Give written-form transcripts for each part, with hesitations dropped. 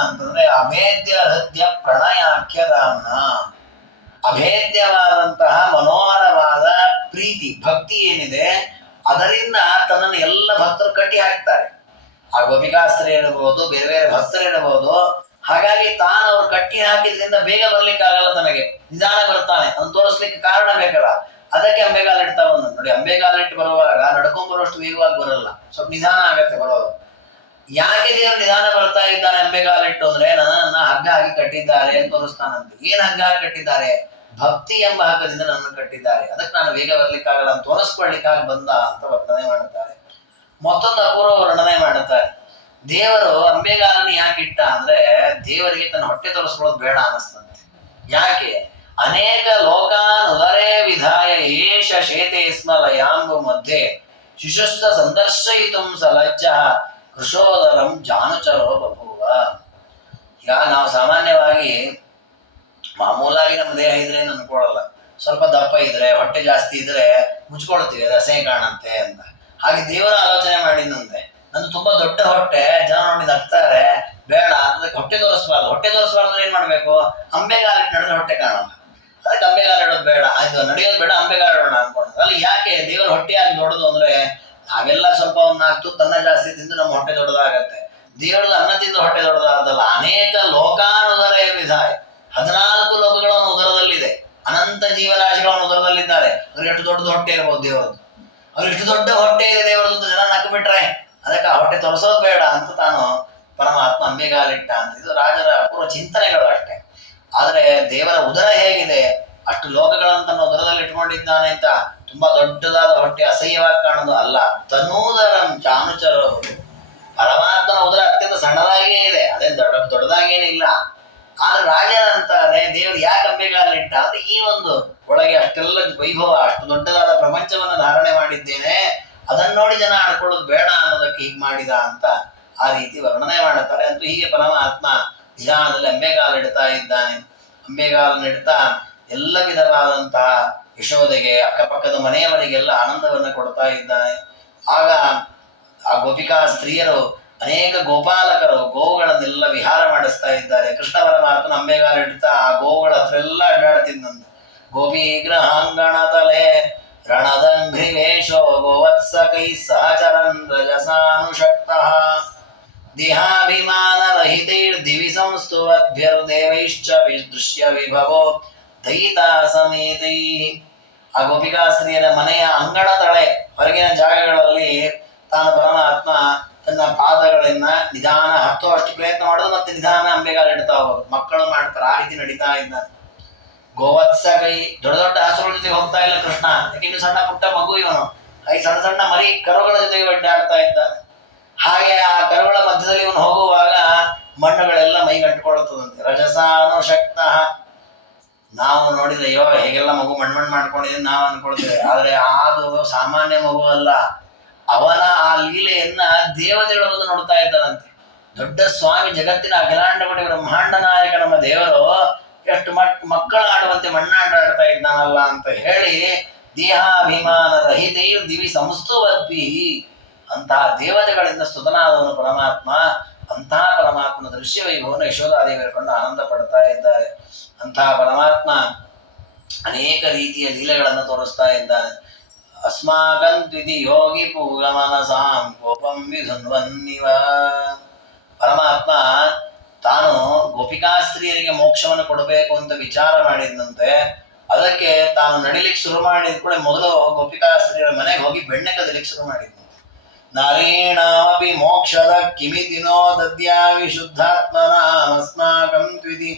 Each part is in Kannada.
ಅಂತಂದ್ರೆ ಅಭೇದ್ಯ ಹೃದಯ ಪ್ರಣಯಾಖ್ಯದಾಮ್ನ. ಅಭೇದ್ಯವಾದಂತಹ ಮನೋಹರವಾದ ಪ್ರೀತಿ ಭಕ್ತಿ ಏನಿದೆ ಅದರಿಂದ ತನ್ನನ್ನು ಎಲ್ಲ ಭಕ್ತರು ಕಟ್ಟಿ ಹಾಕ್ತಾರೆ. ಆ ಗೋಪಿಕಾಸ್ತ್ರೀ ಇರಬಹುದು, ಬೇರೆ ಬೇರೆ ಭಕ್ತರು ಇರಬಹುದು. ಹಾಗಾಗಿ ತಾನು ಅವ್ರು ಕಟ್ಟಿ ಹಾಕಿದ್ರಿಂದ ಬೇಗ ಬರ್ಲಿಕ್ಕೆ ಆಗಲ್ಲ, ತನಗೆ ನಿಧಾನ ಬರ್ತಾನೆ. ಅದನ್ನು ತೋರಿಸ್ಲಿಕ್ಕೆ ಕಾರಣ ಬೇಕಲ್ಲ, ಅದಕ್ಕೆ ಅಂಬೆಗಾಲಿಡ್ತಾ ಬಂದ ನೋಡಿ. ಅಂಬೆಗಾಲಿಟ್ಟು ಬರುವಾಗ ನಡ್ಕೊಂಡ್ ಬರುವಷ್ಟು ವೇಗವಾಗಿ ಬರಲ್ಲ, ಸ್ವಲ್ಪ ನಿಧಾನ ಆಗತ್ತೆ ಬರೋದು. ಯಾಕೆ ದೇವರು ನಿಧಾನ ಬರ್ತಾ ಇದ್ದಾನೆ ಅಂಬೆಗಾಲಿಟ್ಟು ಅಂದ್ರೆ, ನನ್ನ ಹಗ್ಗ ಹಾಕಿ ಕಟ್ಟಿದ್ದಾರೆ ಅಂತ ತೋರಿಸ್ತಾನಂತೆ. ಏನ್ ಹಗ್ಗ ಹಾಕಿ ಕಟ್ಟಿದ್ದಾರೆ? ಭಕ್ತಿ ಎಂಬ ಹಗ್ಗದಿಂದ ನನ್ನ ಕಟ್ಟಿದ್ದಾರೆ, ಅದಕ್ಕೆ ನಾನು ಬೇಗ ಬರ್ಲಿಕ್ಕಾಗಲ್ಲ ಅಂತ ತೋರಿಸ್ಕೊಳ್ಳಿಕ್ಕಾಗಿ ಬಂದ ಅಂತ ವರ್ಣನೆ ಮಾಡುತ್ತಾರೆ. ಮತ್ತೊಂದು ಅಪೂರ್ವ ವರ್ಣನೆ ಮಾಡುತ್ತಾರೆ. ದೇವರು ಅಂಬೆಗಾಲನ್ನು ಯಾಕೆ ಇಟ್ಟ ಅಂದ್ರೆ, ದೇವರಿಗೆ ತನ್ನ ಹೊಟ್ಟೆ ತೋರಿಸ್ಕೊಳ್ಳೋದು ಬೇಡ ಅನಿಸ್ತಂತೆ. ಯಾಕೆ? ಅನೇಕ ಲೋಕಾನ್ ಉದರೇ ವಿಧಾಯ ಏಷ ಶೇತೆ ಸ್ಮ ಲಯಾಂಬು ಮಧ್ಯೆ ಶಿಶುಸ್ಥ ಸಂದರ್ಶಯಿತುಂ ಸಲಜ್ಜ ಕೃಶೋದರಂ ಜಾನುಚರೋ ಬಭೂವ. ಈಗ ನಾವು ಸಾಮಾನ್ಯವಾಗಿ ಮಾಮೂಲಾಗಿ ನಮ್ಮ ದೇಹ ಇದ್ರೆ ಅನ್ಕೊಳ್ಳಲ್ಲ, ಸ್ವಲ್ಪ ದಪ್ಪ ಇದ್ರೆ ಹೊಟ್ಟೆ ಜಾಸ್ತಿ ಇದ್ರೆ ಮುಚ್ಕೊಳ್ತೀವಿ, ಅದು ಅಸಹ್ಯ ಕಾಣಂತೆ ಅಂತ. ಹಾಗೆ ದೇವರ ಆಲೋಚನೆ ಮಾಡಿದಂತೆ, ನಂದು ತುಂಬಾ ದೊಡ್ಡ ಹೊಟ್ಟೆ, ಜನ ನೋಡಿ ನಗ್ತಾರೆ, ಬೇಡ ಅದಕ್ಕೆ ಹೊಟ್ಟೆ ತೋರಿಸ್ಬಾರ್ದು. ಹೊಟ್ಟೆ ತೋರಿಸ್ಬಾರ್ದು ಏನ್ ಮಾಡ್ಬೇಕು? ಅಂಬೆಗಾಲಿಟ್ಟು ನಡೆದ್ರೆ ಹೊಟ್ಟೆ ಕಾಣಲ್ಲ, ಅದಕ್ಕೆ ಅಂಬೆಗಾಲಿಡೋದು ಬೇಡ, ಆಯ್ತು ನಡೆಯೋದು ಬೇಡ, ಅಂಬೆಗಾಲಿಡೋಣ ಅನ್ಕೊಂಡು. ಅಲ್ಲಿ ಯಾಕೆ ದೇವರ ಹೊಟ್ಟೆಯಾಗಿ ದೊಡ್ಡದು ಅಂದ್ರೆ, ನಾವೆಲ್ಲ ಸ್ವಲ್ಪ ಒಂದು 4 ತುತ್ತು ಅನ್ನ ಜಾಸ್ತಿ ತಿಂದು ನಮ್ಮ ಹೊಟ್ಟೆ ದೊಡ್ಡದಾಗತ್ತೆ. ದೇವರದ ಅನ್ನ ತಿಂದು ಹೊಟ್ಟೆ ದೊಡ್ಡದಾಗದಲ್ಲ. ಅನೇಕ ಲೋಕಾನುದರೇ ವಿಧಾಯ, 14 ಲೋಕಗಳನ್ನು ಉದರದಲ್ಲಿದೆ, ಅನಂತ ಜೀವರಾಶಿಗಳನ್ನು ಉದರದಲ್ಲಿದ್ದಾರೆ. ಅವ್ರಿಗೆ ಎಷ್ಟು ದೊಡ್ಡ ಹೊಟ್ಟೆ ಇರ್ಬೋದು ದೇವರದ್ದು. ಅವ್ರಿಗೆ ಎಷ್ಟು ದೊಡ್ಡ ಹೊಟ್ಟೆ ಇದೆ ದೇವರದ್ದು, ಜನ ನಕ್ಕು ಬಿಟ್ರೆ ಅದಕ್ಕೆ ಆ ಹೊಟ್ಟೆ ತೋರಿಸೋದು ಬೇಡ ಅಂತ ತಾನು ಪರಮಾತ್ಮ ಅಂಬೆಗಾಲಿಟ್ಟ ಅಂತ. ಇದು ರಾಜರ ಅಪೂರ್ವ ಚಿಂತನೆಗಳು ಅಷ್ಟೇ. ಆದ್ರೆ ದೇವರ ಉದರ ಹೇಗಿದೆ, ಅಷ್ಟು ಲೋಕಗಳನ್ನು ತನ್ನ ಉದರದಲ್ಲಿ ಇಟ್ಕೊಂಡಿದ್ದಾನೆ ಅಂತ ತುಂಬಾ ದೊಡ್ಡದಾದ ಹೊಟ್ಟೆ ಅಸಹ್ಯವಾಗಿ ಕಾಣೋದು ಅಲ್ಲ. ತನೂದರಂ ಚಾನುಚರೋ, ಪರಮಾತ್ಮನ ಉದರ ಅತ್ಯಂತ ಸಣ್ಣದಾಗಿಯೇ ಇದೆ, ಅದೇ ದೊಡ್ಡದಾಗೇನಿಲ್ಲ. ಆದ್ರೆ ರಾಜನ ಅಂತಾನೆ ದೇವರು ಯಾಕೆ ಅಂಬೆಗಾಲಿಟ್ಟ ಅಂತ, ಈ ಒಂದು ಒಳಗೆ ಅಷ್ಟೆಲ್ಲ ವೈಭವ, ಅಷ್ಟು ದೊಡ್ಡದಾದ ಪ್ರಪಂಚವನ್ನು ಧಾರಣೆ ಮಾಡಿದ್ದೇನೆ, ಅದನ್ನ ನೋಡಿ ಜನ ಆಡ್ಕೊಳ್ಳೋದು ಬೇಡ ಅನ್ನೋದಕ್ಕೆ ಹೀಗೆ ಮಾಡಿದ ಅಂತ ಆ ರೀತಿ ವರ್ಣನೆ ಮಾಡುತ್ತಾರೆ. ಅಂತೂ ಹೀಗೆ ಪರಮಾತ್ಮ ನಿಧಾನದಲ್ಲಿ ಅಂಬೆಗಾಲಿಡ್ತಾ ಇದ್ದಾನೆ. ಅಂಬೆಗಾಲನ್ನಿಡ್ತಾ ಎಲ್ಲ ವಿಧವಾದಂತಹ ಯಶೋದೆಗೆ, ಅಕ್ಕಪಕ್ಕದ ಮನೆಯವರಿಗೆಲ್ಲ ಆನಂದವನ್ನು ಕೊಡ್ತಾ ಇದ್ದಾನೆ. ಆಗ ಆ ಗೋಪಿಕಾ ಸ್ತ್ರೀಯರು, ಅನೇಕ ಗೋಪಾಲಕರು ಗೋವುಗಳನ್ನೆಲ್ಲ ವಿಹಾರ ಮಾಡಿಸ್ತಾ ಇದ್ದಾರೆ. ಕೃಷ್ಣ ಪರಮಾತ್ಮನ ಅಂಬೆಗಾಲಿಡ್ತಾ ಆ ಗೋವುಗಳ ಹತ್ರ ಎಲ್ಲ ಅಡ್ಡಾಡ್ತಿದ್ದಂತೆ. ಗೋಪೀಗ್ರಹಾಂಗಣ ತಲೆ ರಣದಂಘ್ರಿ ವೇಷೋ ಗೋವತ್ಸಕೈ ಸಹಚರನ್ ರಜಸಾನುಷಕ್ತಃ ದೇಹಾಭಿಮಾನ ರಹಿತೈರ್ದಿವಿ ಸಂಸ್ತುವದ್ಭಿರ್ದೇವೈಶ್ಚ ದೃಶ್ಯ ವಿಭವೋ ದಯಿತಾ ಸಮೇತೈ. ಆ ಗೋಪಿಕಾ ಸ್ತ್ರೀಯರ ಮನೆಯ ಅಂಗಣ ತಳೆ ಹೊರಗಿನ ಜಾಗಗಳಲ್ಲಿ ತಾನು ಪರಮಾತ್ಮ ತನ್ನ ಪಾದಗಳನ್ನ ನಿಧಾನ ಹತ್ತೋ ಅಷ್ಟು ಪ್ರಯತ್ನ ಮಾಡೋದು, ಮತ್ತೆ ನಿಧಾನ ಅಂಬೆಗಾಲಿಡ್ತಾ ಹೋಗೋದು. ಮಕ್ಕಳು ಮಾಡ್ತಾರೆ, ಆ ರೀತಿ ನಡೀತಾ ಇದ್ದಾನೆ. ಗೋವತ್ಸ ಕೈ, ದೊಡ್ಡ ದೊಡ್ಡ ಹಸುಗಳ ಜೊತೆಗೆ ಹೋಗ್ತಾ ಇಲ್ಲ ಕೃಷ್ಣ, ಇನ್ನು ಸಣ್ಣ ಪುಟ್ಟ ಮಗು ಇವನು. ಈ ಸಣ್ಣ ಸಣ್ಣ ಮರಿ ಕರುಗಳ ಜೊತೆಗೆ ಅಡ್ಡಾಡ್ತಾ ಇದ್ದಾನೆ. ಹಾಗೆ ಆ ಕರುಗಳ ಮಧ್ಯದಲ್ಲಿ ಇವನು ಹೋಗುವಾಗ ಮಣ್ಣುಗಳೆಲ್ಲ ಮೈಗಂಟ್ಕೊಳ್ತದಂತೆ. ರಜಸಾನುಷಕ್ತ, ನಾವು ನೋಡಿದ್ರೆ ಅಯ್ಯೋ ಹೇಗೆಲ್ಲ ಮಗು ಮಣ್ಣು ಮಾಡ್ಕೊಂಡಿದ್ರೆ ನಾವು ಅನ್ಕೊಳ್ತೇವೆ. ಆದ್ರೆ ಅದು ಸಾಮಾನ್ಯ ಮಗು ಅಲ್ಲ, ಅವನ ಆ ಲೀಲೆಯನ್ನ ದೇವತೆಗಳು ನೋಡ್ತಾ ಇದ್ದಾರಂತೆ. ದೊಡ್ಡ ಸ್ವಾಮಿ, ಜಗತ್ತಿನ ಅಖಿಲಾಂಡಪಡಿ ಬ್ರಹ್ಮಾಂಡ ನಾಯಕ ನಮ್ಮ ದೇವರು ಎಷ್ಟು ಮಕ್ಕಳ ಆಡುವಂತೆ ಮಣ್ಣಾಟ ಆಡ್ತಾ ಇದ್ದಾನಲ್ಲ ಅಂತ ಹೇಳಿ, ದೇಹಾಭಿಮಾನ ರಹಿತೈರ್ ದಿವಿ ಸಂಸ್ತುವದ್ಭಿ, ಅಂತಹ ದೇವತೆಗಳಿಂದ ಸ್ತುತನಾದವನು ಪರಮಾತ್ಮ. ಅಂತಹ ಪರಮಾತ್ಮನ ದೃಶ್ಯ ವೈಭವವನ್ನು ಯಶೋಧಾದೇವಿಯರು ಕೊಂಡು ಆನಂದ ಪಡ್ತಾ ಇದ್ದಾರೆ. ಅಂತಹ ಪರಮಾತ್ಮ ಅನೇಕ ರೀತಿಯ ಲೀಲೆಗಳನ್ನು ತೋರಿಸ್ತಾ ಇದ್ದಾನೆ. ಅಸ್ಮಾಕಂತ್ವಿತಿ ಯೋಗಿ ಪೂಗಮನಸಾಂ ಕೋಪಂ ವಿಧುನ್ವನ್ನಿವ. ಪರಮಾತ್ಮ ತಾನು ಗೋಪಿಕಾ ಸ್ತ್ರೀಯರಿಗೆ ಮೋಕ್ಷವನ್ನು ಕೊಡಬೇಕು ಅಂತ ವಿಚಾರ ಮಾಡಿದಂತೆ, ಅದಕ್ಕೆ ತಾನು ನಡಿಲಿಕ್ಕೆ ಶುರು ಮಾಡಿದ ಕೂಡ ಮೊದಲು ಗೋಪಿಕಾ ಸ್ತ್ರೀಯರ ಮನೆಗೆ ಹೋಗಿ ಬೆಣ್ಣೆ ಕದಲಿಕ್ಕೆ ಶುರು ಮಾಡಿದಂತೆ. ನಾರೀಣಾಮಪಿ ಮೋಕ್ಷದ ಕಿಮಿತಿನೋ ದದ್ಯಾ ವಿಶುದ್ಧಾತ್ಮನಾಮಸ್ಮಾಕಂ ತ್ವಿತಿ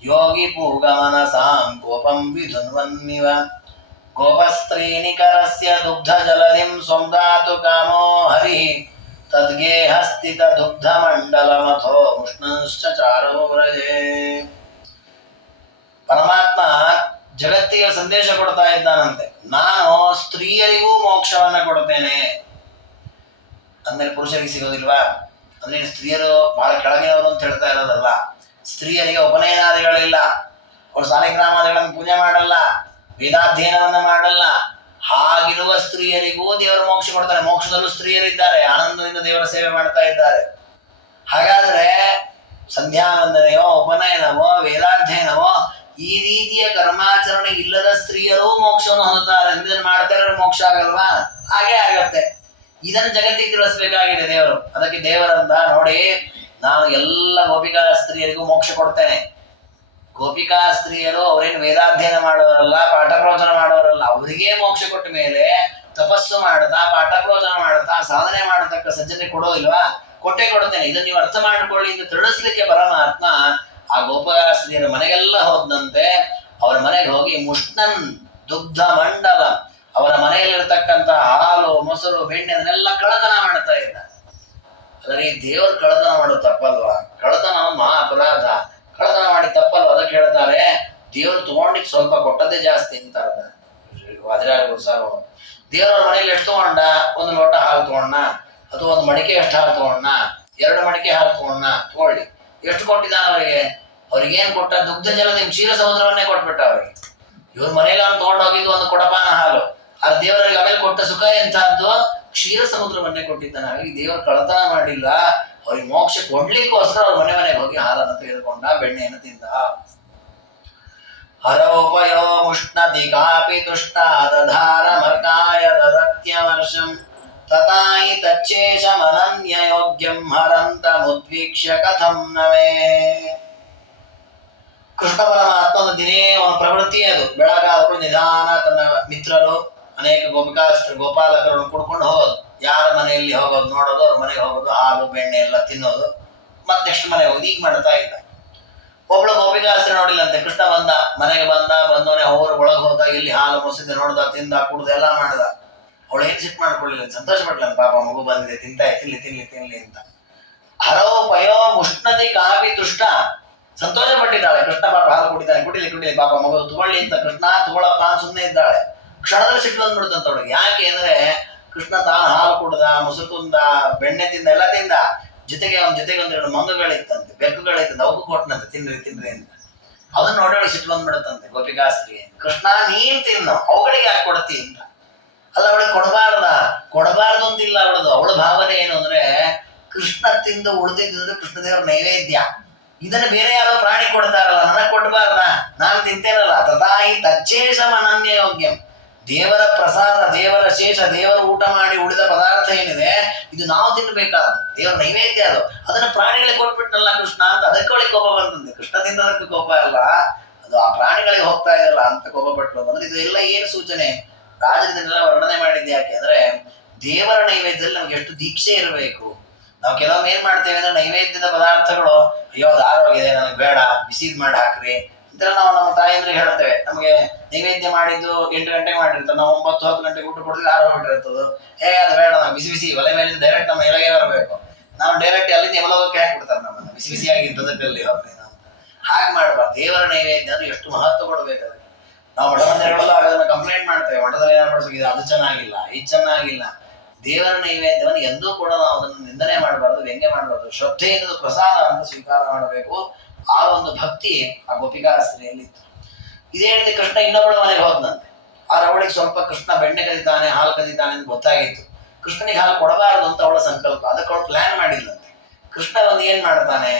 ಯೋಗಿ ಪೂಗಮನಸಾಂ ಕೋಪಂ ವಿಧುನ್ವನ್ನಿವ. ಗೋಪಸ್ತ್ರೀನಿಕರಸ್ಯ ದುಗ್ಧ ಜಲಧಿಂ ಸ್ವಂ ಕಾಮೋ ಹರಿ ತದ್ಗೇಹ ಸ್ಥಿತ ದುಗ್ಧ ಮಂಡಲಮಥೋ ಉಷ್ಣಶ್ಚ ಚಾರೋ ವ್ರಜೇ. ಪರಮಾತ್ಮ ಜಗತ್ತಿಗೆ ಸಂದೇಶ ಕೊಡ್ತಾ ಇದ್ದಾನಂತೆ, ನಾನು ಸ್ತ್ರೀಯರಿಗೂ ಮೋಕ್ಷವನ್ನ ಕೊಡ್ತೇನೆ. ಅಂದ್ಮೇಲೆ ಪುರುಷರಿಗೆ ಸಿಗೋದಿಲ್ವಾ? ಅಂದ್ರೆ ಸ್ತ್ರೀಯರು ಬಹಳ ಕೆಳಗಿನವರು ಅಂತ ಹೇಳ್ತಾ ಇರೋದಲ್ಲ. ಸ್ತ್ರೀಯರಿಗೆ ಉಪನಯನಾದಿಗಳಿಲ್ಲ, ಅವರು ಸಾಲಿಗ್ರಾಮಾದಿಗಳನ್ನು ಪೂಜೆ ಮಾಡಲ್ಲ, ವೇದಾಧ್ಯಯನವನ್ನ ಮಾಡಲ್ಲ. ಹಾಗಿರುವ ಸ್ತ್ರೀಯರಿಗೂ ದೇವರ ಮೋಕ್ಷ ಕೊಡ್ತಾರೆ. ಮೋಕ್ಷದಲ್ಲೂ ಸ್ತ್ರೀಯರಿದ್ದಾರೆ, ಆನಂದದಿಂದ ದೇವರ ಸೇವೆ ಮಾಡ್ತಾ ಇದ್ದಾರೆ. ಹಾಗಾದ್ರೆ ಸಂಧ್ಯಾವಂದನೆಯೋ ಉಪನಯನವೋ ವೇದಾಧ್ಯಯನವೋ ಈ ರೀತಿಯ ಕರ್ಮಾಚರಣೆ ಇಲ್ಲದ ಸ್ತ್ರೀಯರು ಮೋಕ್ಷವನ್ನು ಹೊಂದುತ್ತಾರೆ. ಇದನ್ನು ಮಾಡ್ತಾರೆ ಮೋಕ್ಷ ಆಗಲ್ವಾ? ಹಾಗೆ ಆಗತ್ತೆ. ಇದನ್ನು ಜಗತ್ತಿಗೆ ತಿಳಿಸ್ಬೇಕಾಗಿದೆ ದೇವರು. ಅದಕ್ಕೆ ದೇವರಂದ ನೋಡಿ, ನಾನು ಎಲ್ಲ ಗೋಪಿಕಾ ಸ್ತ್ರೀಯರಿಗೂ ಮೋಕ್ಷ ಕೊಡ್ತೇನೆ. ಗೋಪಿಕಾ ಸ್ತ್ರೀಯರು ಅವರೇನು ವೇದಾಧ್ಯಯನ ಮಾಡೋರಲ್ಲ, ಪಾಠ ಪ್ರವಚನ ಮಾಡೋರಲ್ಲ. ಅವರಿಗೇ ಮೋಕ್ಷ ಕೊಟ್ಟ ಮೇಲೆ ತಪಸ್ಸು ಮಾಡ್ತಾ ಪಾಠ ಪ್ರವಚನ ಮಾಡ್ತಾ ಸಾಧನೆ ಮಾಡತಕ್ಕ ಸಜ್ಜನೆ ಕೊಡೋದಿಲ್ವಾ? ಕೊಟ್ಟೆ ಕೊಡ್ತೇನೆ. ಇದನ್ನು ನೀವು ಅರ್ಥ ಮಾಡಿಕೊಳ್ಳಿ ಅಂತ ತಿಳಿಸ್ಲಿಕ್ಕೆ ಪರಮಾತ್ಮ ಆ ಗೋಪಿಕಾ ಸ್ತ್ರೀಯರ ಮನೆಗೆಲ್ಲ ಹೋದಂತೆ. ಅವರ ಮನೆಗೆ ಹೋಗಿ ಮುಷ್ಣನ್ ದುಗ್ಧ ಮಂಡಲ, ಅವರ ಮನೆಯಲ್ಲಿರ್ತಕ್ಕಂಥ ಹಾಲು ಮೊಸರು ಬೆಣ್ಣೆ ಅದನ್ನೆಲ್ಲ ಕಳ್ಳತನ ಮಾಡ್ತಾ ಇದ್ದ. ಅದರ ಈ ದೇವರು ಕಳ್ಳತನ ಮಾಡೋದು ತಪ್ಪಲ್ವಾ? ಕಳ್ಳತನ ಮಹಾ ಅಪರಾಧ. ಕಳ್ಳತನ ಮಾಡಿ ತಪ್ಪಲ್ವ? ಅದಕ್ಕೆ ಹೇಳ್ತಾರೆ ದೇವರು ತಗೊಂಡಿಗೆ ಸ್ವಲ್ಪ ಕೊಟ್ಟದ್ದೇ ಜಾಸ್ತಿ ಅಂತಾರ. ದೇವರ ಮನೇಲಿ ಎಷ್ಟು ತಗೊಂಡ? ಒಂದು ಲೋಟ ಹಾಲು ತಗೊಂಡ, ಅಥವಾ ಒಂದು ಮಡಿಕೆ ಎಷ್ಟು ಹಾಲು ತಗೊಂಡ, 2 ಮಡಿಕೆ ಹಾಲು ತಗೊಳ್ಳಿ. ಎಷ್ಟು ಕೊಟ್ಟಿದ್ದಾನ ಅವರಿಗೆ? ಅವ್ರಿಗೇನು ಕೊಟ್ಟ? ದುಗ್ಧ ಜಲದ ಕ್ಷೀರ ಸಮುದ್ರವನ್ನೇ ಕೊಟ್ಬಿಟ್ಟ ಅವರಿಗೆ. ಇವ್ರ ಮನೇಲಿ ಅವ್ನು ತಗೊಂಡೋಗಿದ್ದು ಒಂದು ಕೊಡಪಾನ ಹಾಲು. ಆ ದೇವರಿಗೆ ಆಮೇಲೆ ಕೊಟ್ಟ ಸುಖ ಎಂತಹದ್ದು? ಕ್ಷೀರ ಸಮುದ್ರವನ್ನೇ ಕೊಟ್ಟಿದ್ದಾನೆ. ಹಾಗಾಗಿ ದೇವರು ಕಳತನ ಮಾಡಿಲ್ಲ. ಅವ್ರಿಗೆ ಮೋಕ್ಷ ಕೊಡ್ಲಿಕ್ಕೋಸ್ಕರ ಅವ್ರ ಮನೆಗೆ ಹೋಗಿ ಹಾಲನ್ನು ತೆಗೆದುಕೊಂಡ, ಬೆಣ್ಣೆಯನ್ನು ತಿಂದ. ಹರೋಪಯೋ ಮುಷ್ಣತಿ ಕಾಪಿ ತುಷ್ಟ ದಧಾರ ಮರ್ಕಾಯ ದದತ್ಯವರ್ಷಂ ತತಾಯಿ ತಚ್ಚೇಷಮನನ್ಯ ಯೋಗ್ಯಂ ಹರಂತ ಮುದ್ವೀಕ್ಷ್ಯ ಕಥಂ ನವೇ. ಕೃಷ್ಣ ಪರಮಾತ್ಮನ ದಿನೇ ಅವನ ಪ್ರವೃತ್ತಿ ಅದು. ಬೆಳಗಾದ್ರು ನಿಧಾನ ತನ್ನ ಮಿತ್ರರು ಅನೇಕ ಗೋಪಾಲಕರನ್ನು ಕುಡ್ಕೊಂಡು ಹೋಗೋದು. ಯಾರ ಮನೆಯಲ್ಲಿ ಹೋಗೋದು ನೋಡೋದು, ಅವ್ರ ಮನೆಗೆ ಹೋಗೋದು, ಹಾಲು ಬೆಣ್ಣೆ ಎಲ್ಲ ತಿನ್ನೋದು, ಮತ್ತೆ ನೆಕ್ಸ್ಟ್ ಮನೆಗೆ ಹೋಗೋದು. ಈಗ ಮಾಡ್ತಾ ಇದ್ದ. ಒಬ್ಳು ಗೋಪಿಕಾಸ್ತ್ರಿ ನೋಡಿಲ್ಲಂತೆ. ಕೃಷ್ಣ ಮನೆಗೆ ಬಂದವನೇ ಒಳಗೆ ಹೋದ, ಇಲ್ಲಿ ಹಾಲು ಮೊಸದೆ ನೋಡ್ದ, ತಿಂದ, ಕುಡ್ದ, ಎಲ್ಲ ಮಾಡ್ದ. ಅವಳು ಏನ್ ಸಿಟ್ಟು ಮಾಡ್ಕೊಳ್ಳಿಲ್ಲ, ಸಂತೋಷ ಪಡ್ಲ. ಪಾಪ ಮಗು ಬಂದಿದೆ, ತಿನ್ಲಿ ಅಂತ. ಹರೋ ಪಯೋ ಮುಷ್ಣತಿ ಕಾಪಿ ತುಷ್ಟ, ಸಂತೋಷ ಪಟ್ಟಿದ್ದಾಳೆ. ಕೃಷ್ಣ ಪಾಪ ಹಾಲು ಕುಡಿತಾನೆ, ಕುಡಿಲಿ ಪಾಪ ಮಗು ತಗೊಳ್ಳಿ ಅಂತ. ಕೃಷ್ಣ ತಗೊಳಪ್ಪ ಸುಮ್ಮನೆ ಇದ್ದಾಳೆ. ಕ್ಷಣದಲ್ಲಿ ಸಿಟ್ಟು ಬಂದ್ಬಿಡುತ್ತಂತ ಅವಳಿಗೆ. ಯಾಕೆ ಅಂದ್ರೆ ಕೃಷ್ಣ ತಾನು ಹಾಲು ಕುಡ್ದ, ಮೊಸರು ತುಂದ, ಬೆಣ್ಣೆ ತಿಂದ, ಎಲ್ಲ ತಿಂದ. ಜೊತೆಗೆ 2 ಮಂಗಗಳಿತ್ತಂತೆ, ಬೆಕ್ಕುಗಳಿತ್ತಂತೆ. ಅವಕ್ಕೂ ಕೊಟ್ಟನಂತೆ, ತಿನ್ರಿ ಅಂತ. ಅದನ್ನ ನೋಡಿ ಅವಳಿಗೆ ಸಿಟ್ಟು ಬಂದ್ಬಿಡುತ್ತಂತೆ ಗೋಪಿಕಾಸ್ತ್ರಿಗೆ. ಕೃಷ್ಣ ನೀನ್ ತಿನ್ನು, ಅವುಗಳಿಗೆ ಯಾಕೆ ಕೊಡ್ತಿ ಅಂತ. ಅಲ್ಲ, ಅವಳಿಗೆ ಕೊಡಬಾರ್ದು ಅಂತಿಲ್ಲ ಅವಳದು. ಅವಳ ಭಾವನೆ ಏನು ಅಂದ್ರೆ ಕೃಷ್ಣ ತಿಂದು ಉಳಿದಿದ್ದು ಕೃಷ್ಣದೇವರ ನೈವೇದ್ಯ. ಇದನ್ನ ಬೇರೆ ಯಾರೋ ಪ್ರಾಣಿ ಕೊಡ್ತಾರಲ್ಲ, ನನಗ್ ಕೊಡ್ಬಾರ್ದ? ನಾನು ತಿಂತೇನಲ್ಲ. ತಥಾಹಿ ತಚ್ಚೇಷಂ ಅನನ್ಯ ಯೋಗ್ಯಂ. ದೇವರ ಪ್ರಸಾದ, ದೇವರ ಶೇಷ, ದೇವರ ಊಟ ಮಾಡಿ ಉಳಿದ ಪದಾರ್ಥ ಏನಿದೆ ಇದು ನಾವು ತಿನ್ಬೇಕಾದ ದೇವರ ನೈವೇದ್ಯ. ಅದನ್ನ ಪ್ರಾಣಿಗಳಿಗೆ ಕೊಟ್ಬಿಟ್ಟಲ್ಲ ಕೃಷ್ಣ ಅಂತ. ಅದಕ್ಕೆ ಅವಳಿಗೆ ಕೋಪ ಬರ್ತಂತೆ. ಕೃಷ್ಣ ತಿನ್ನೋದಕ್ಕೆ ಕೋಪ ಅಲ್ಲ, ಅದು ಆ ಪ್ರಾಣಿಗಳಿಗೆ ಹೋಗ್ತಾ ಇದಲ್ಲ ಅಂತ ಕೋಪ ಪಟ್ಲು. ಅಂದ್ರೆ ಇದೆಲ್ಲ ಏನು ಸೂಚನೆ? ರಾಜರನ್ನೆಲ್ಲ ವರ್ಣನೆ ಮಾಡಿದ್ದೆ ಯಾಕೆ ಅಂದ್ರೆ ದೇವರ ನೈವೇದ್ಯದಲ್ಲಿ ನಮ್ಗೆ ಎಷ್ಟು ದೀಕ್ಷೆ ಇರಬೇಕು. ನಾವು ಕೆಲವೊಮ್ಮೆ ಏನ್ ಮಾಡ್ತೇವೆ ಅಂದ್ರೆ ನೈವೇದ್ಯದ ಪದಾರ್ಥಗಳು, ಅಯ್ಯೋ ಅದು ಆರೋಗಿದೆ, ನನಗೆ ಬೇಡ, ಬಿಸಿದ್ ಮಾಡಿ ಹಾಕ್ರಿ ಇಂತರ ನಾವು ನಮ್ಮ ತಾಯಿಯಂದ್ರಿಗೆ ಹೇಳ್ತೇವೆ. ನಮಗೆ ನೈವೇದ್ಯ ಮಾಡಿದ್ದು 8 ಗಂಟೆಗೆ ಮಾಡಿರ್ತಾರೆ, ನಾವು 9-10 ಗಂಟೆಗೆ ಊಟ ಕೊಡಿದ್ರೆ ಆರೋಗ್ಬಿಟ್ಟಿರ್ತದೆ. ಅದು ಬೇಡ, ನಾವು ಬಿಸಿ ಒಲೆ ಮೇಲಿಂದ ಡೈರೆಕ್ಟ್ ನಮ್ಮ ಎಲೆಗೆ ಬರಬೇಕು. ನಾವು ಡೈರೆಕ್ಟ್ ಅಲ್ಲಿಂದ ಎಮಲೋಗಕ್ಕೆ ಹಾಕ್ಬಿಡ್ತಾರೆ ನಮ್ಮನ್ನು, ಬಿಸಿಯಾಗಿರ್ತದಕ್ಕಲ್ಲಿ ಹೋಗ್ರಿ. ನಾವು ಹಾಗೆ ಮಾಡಬಾರ್ದು. ದೇವರ ನೈವೇದ್ಯ ಅಂದ್ರೆ ಎಷ್ಟು ಮಹತ್ವ ಕೊಡಬೇಕು ಅದಕ್ಕೆ. ನಾವು ಮಠ ಮಂದಿರಗಳೆಲ್ಲ ಅದನ್ನ ಕಂಪ್ಲೇಂಟ್ ಮಾಡ್ತೇವೆ, ಮಠದಲ್ಲಿ ಏನಾರು ಬಡಿಸಿದೆ, ಅದು ಚೆನ್ನಾಗಿಲ್ಲ, ಇದು ಚೆನ್ನಾಗಿಲ್ಲ. ದೇವರ ನೈವೇದ್ಯವನ್ನು ಎಂದೂ ಕೂಡ ನಾವು ಅದನ್ನು ನಿಂದನೆ ಮಾಡಬಾರ್ದು, ವ್ಯಂಗ್ಯ ಮಾಡಬಾರ್ದು. ಶ್ರದ್ಧೆ ಎನ್ನುವುದು ಪ್ರಸಾದ ಅಂತ ಸ್ವೀಕಾರ ಮಾಡಬೇಕು. ಆ ಒಂದು ಭಕ್ತಿ ಆ ಗೋಪಿಕಾಸ್ತ್ರೀಯಲ್ಲಿ ಇತ್ತು. ಇದೇ ರೀತಿ ಕೃಷ್ಣ ಇನ್ನೊಬ್ಬಳ ಮನೆಗೆ ಹೋದಂತೆ. ಆದ್ರೆ ಅವಳಿಗೆ ಸ್ವಲ್ಪ ಕೃಷ್ಣ ಬೆಣ್ಣೆ ಕದಿತಾನೆ, ಹಾಲು ಕದಿತಾನೆ ಅಂತ ಗೊತ್ತಾಗಿತ್ತು. ಕೃಷ್ಣನಿಗೆ ಹಾಲು ಕೊಡಬಾರದು ಅಂತ ಅವಳ ಸಂಕಲ್ಪ. ಅದಕ್ಕೆ ಅವಳು ಪ್ಲಾನ್ ಮಾಡಿಲ್ಲಂತೆ. ಕೃಷ್ಣ ಏನ್ ಮಾಡ್ತಾನೆ,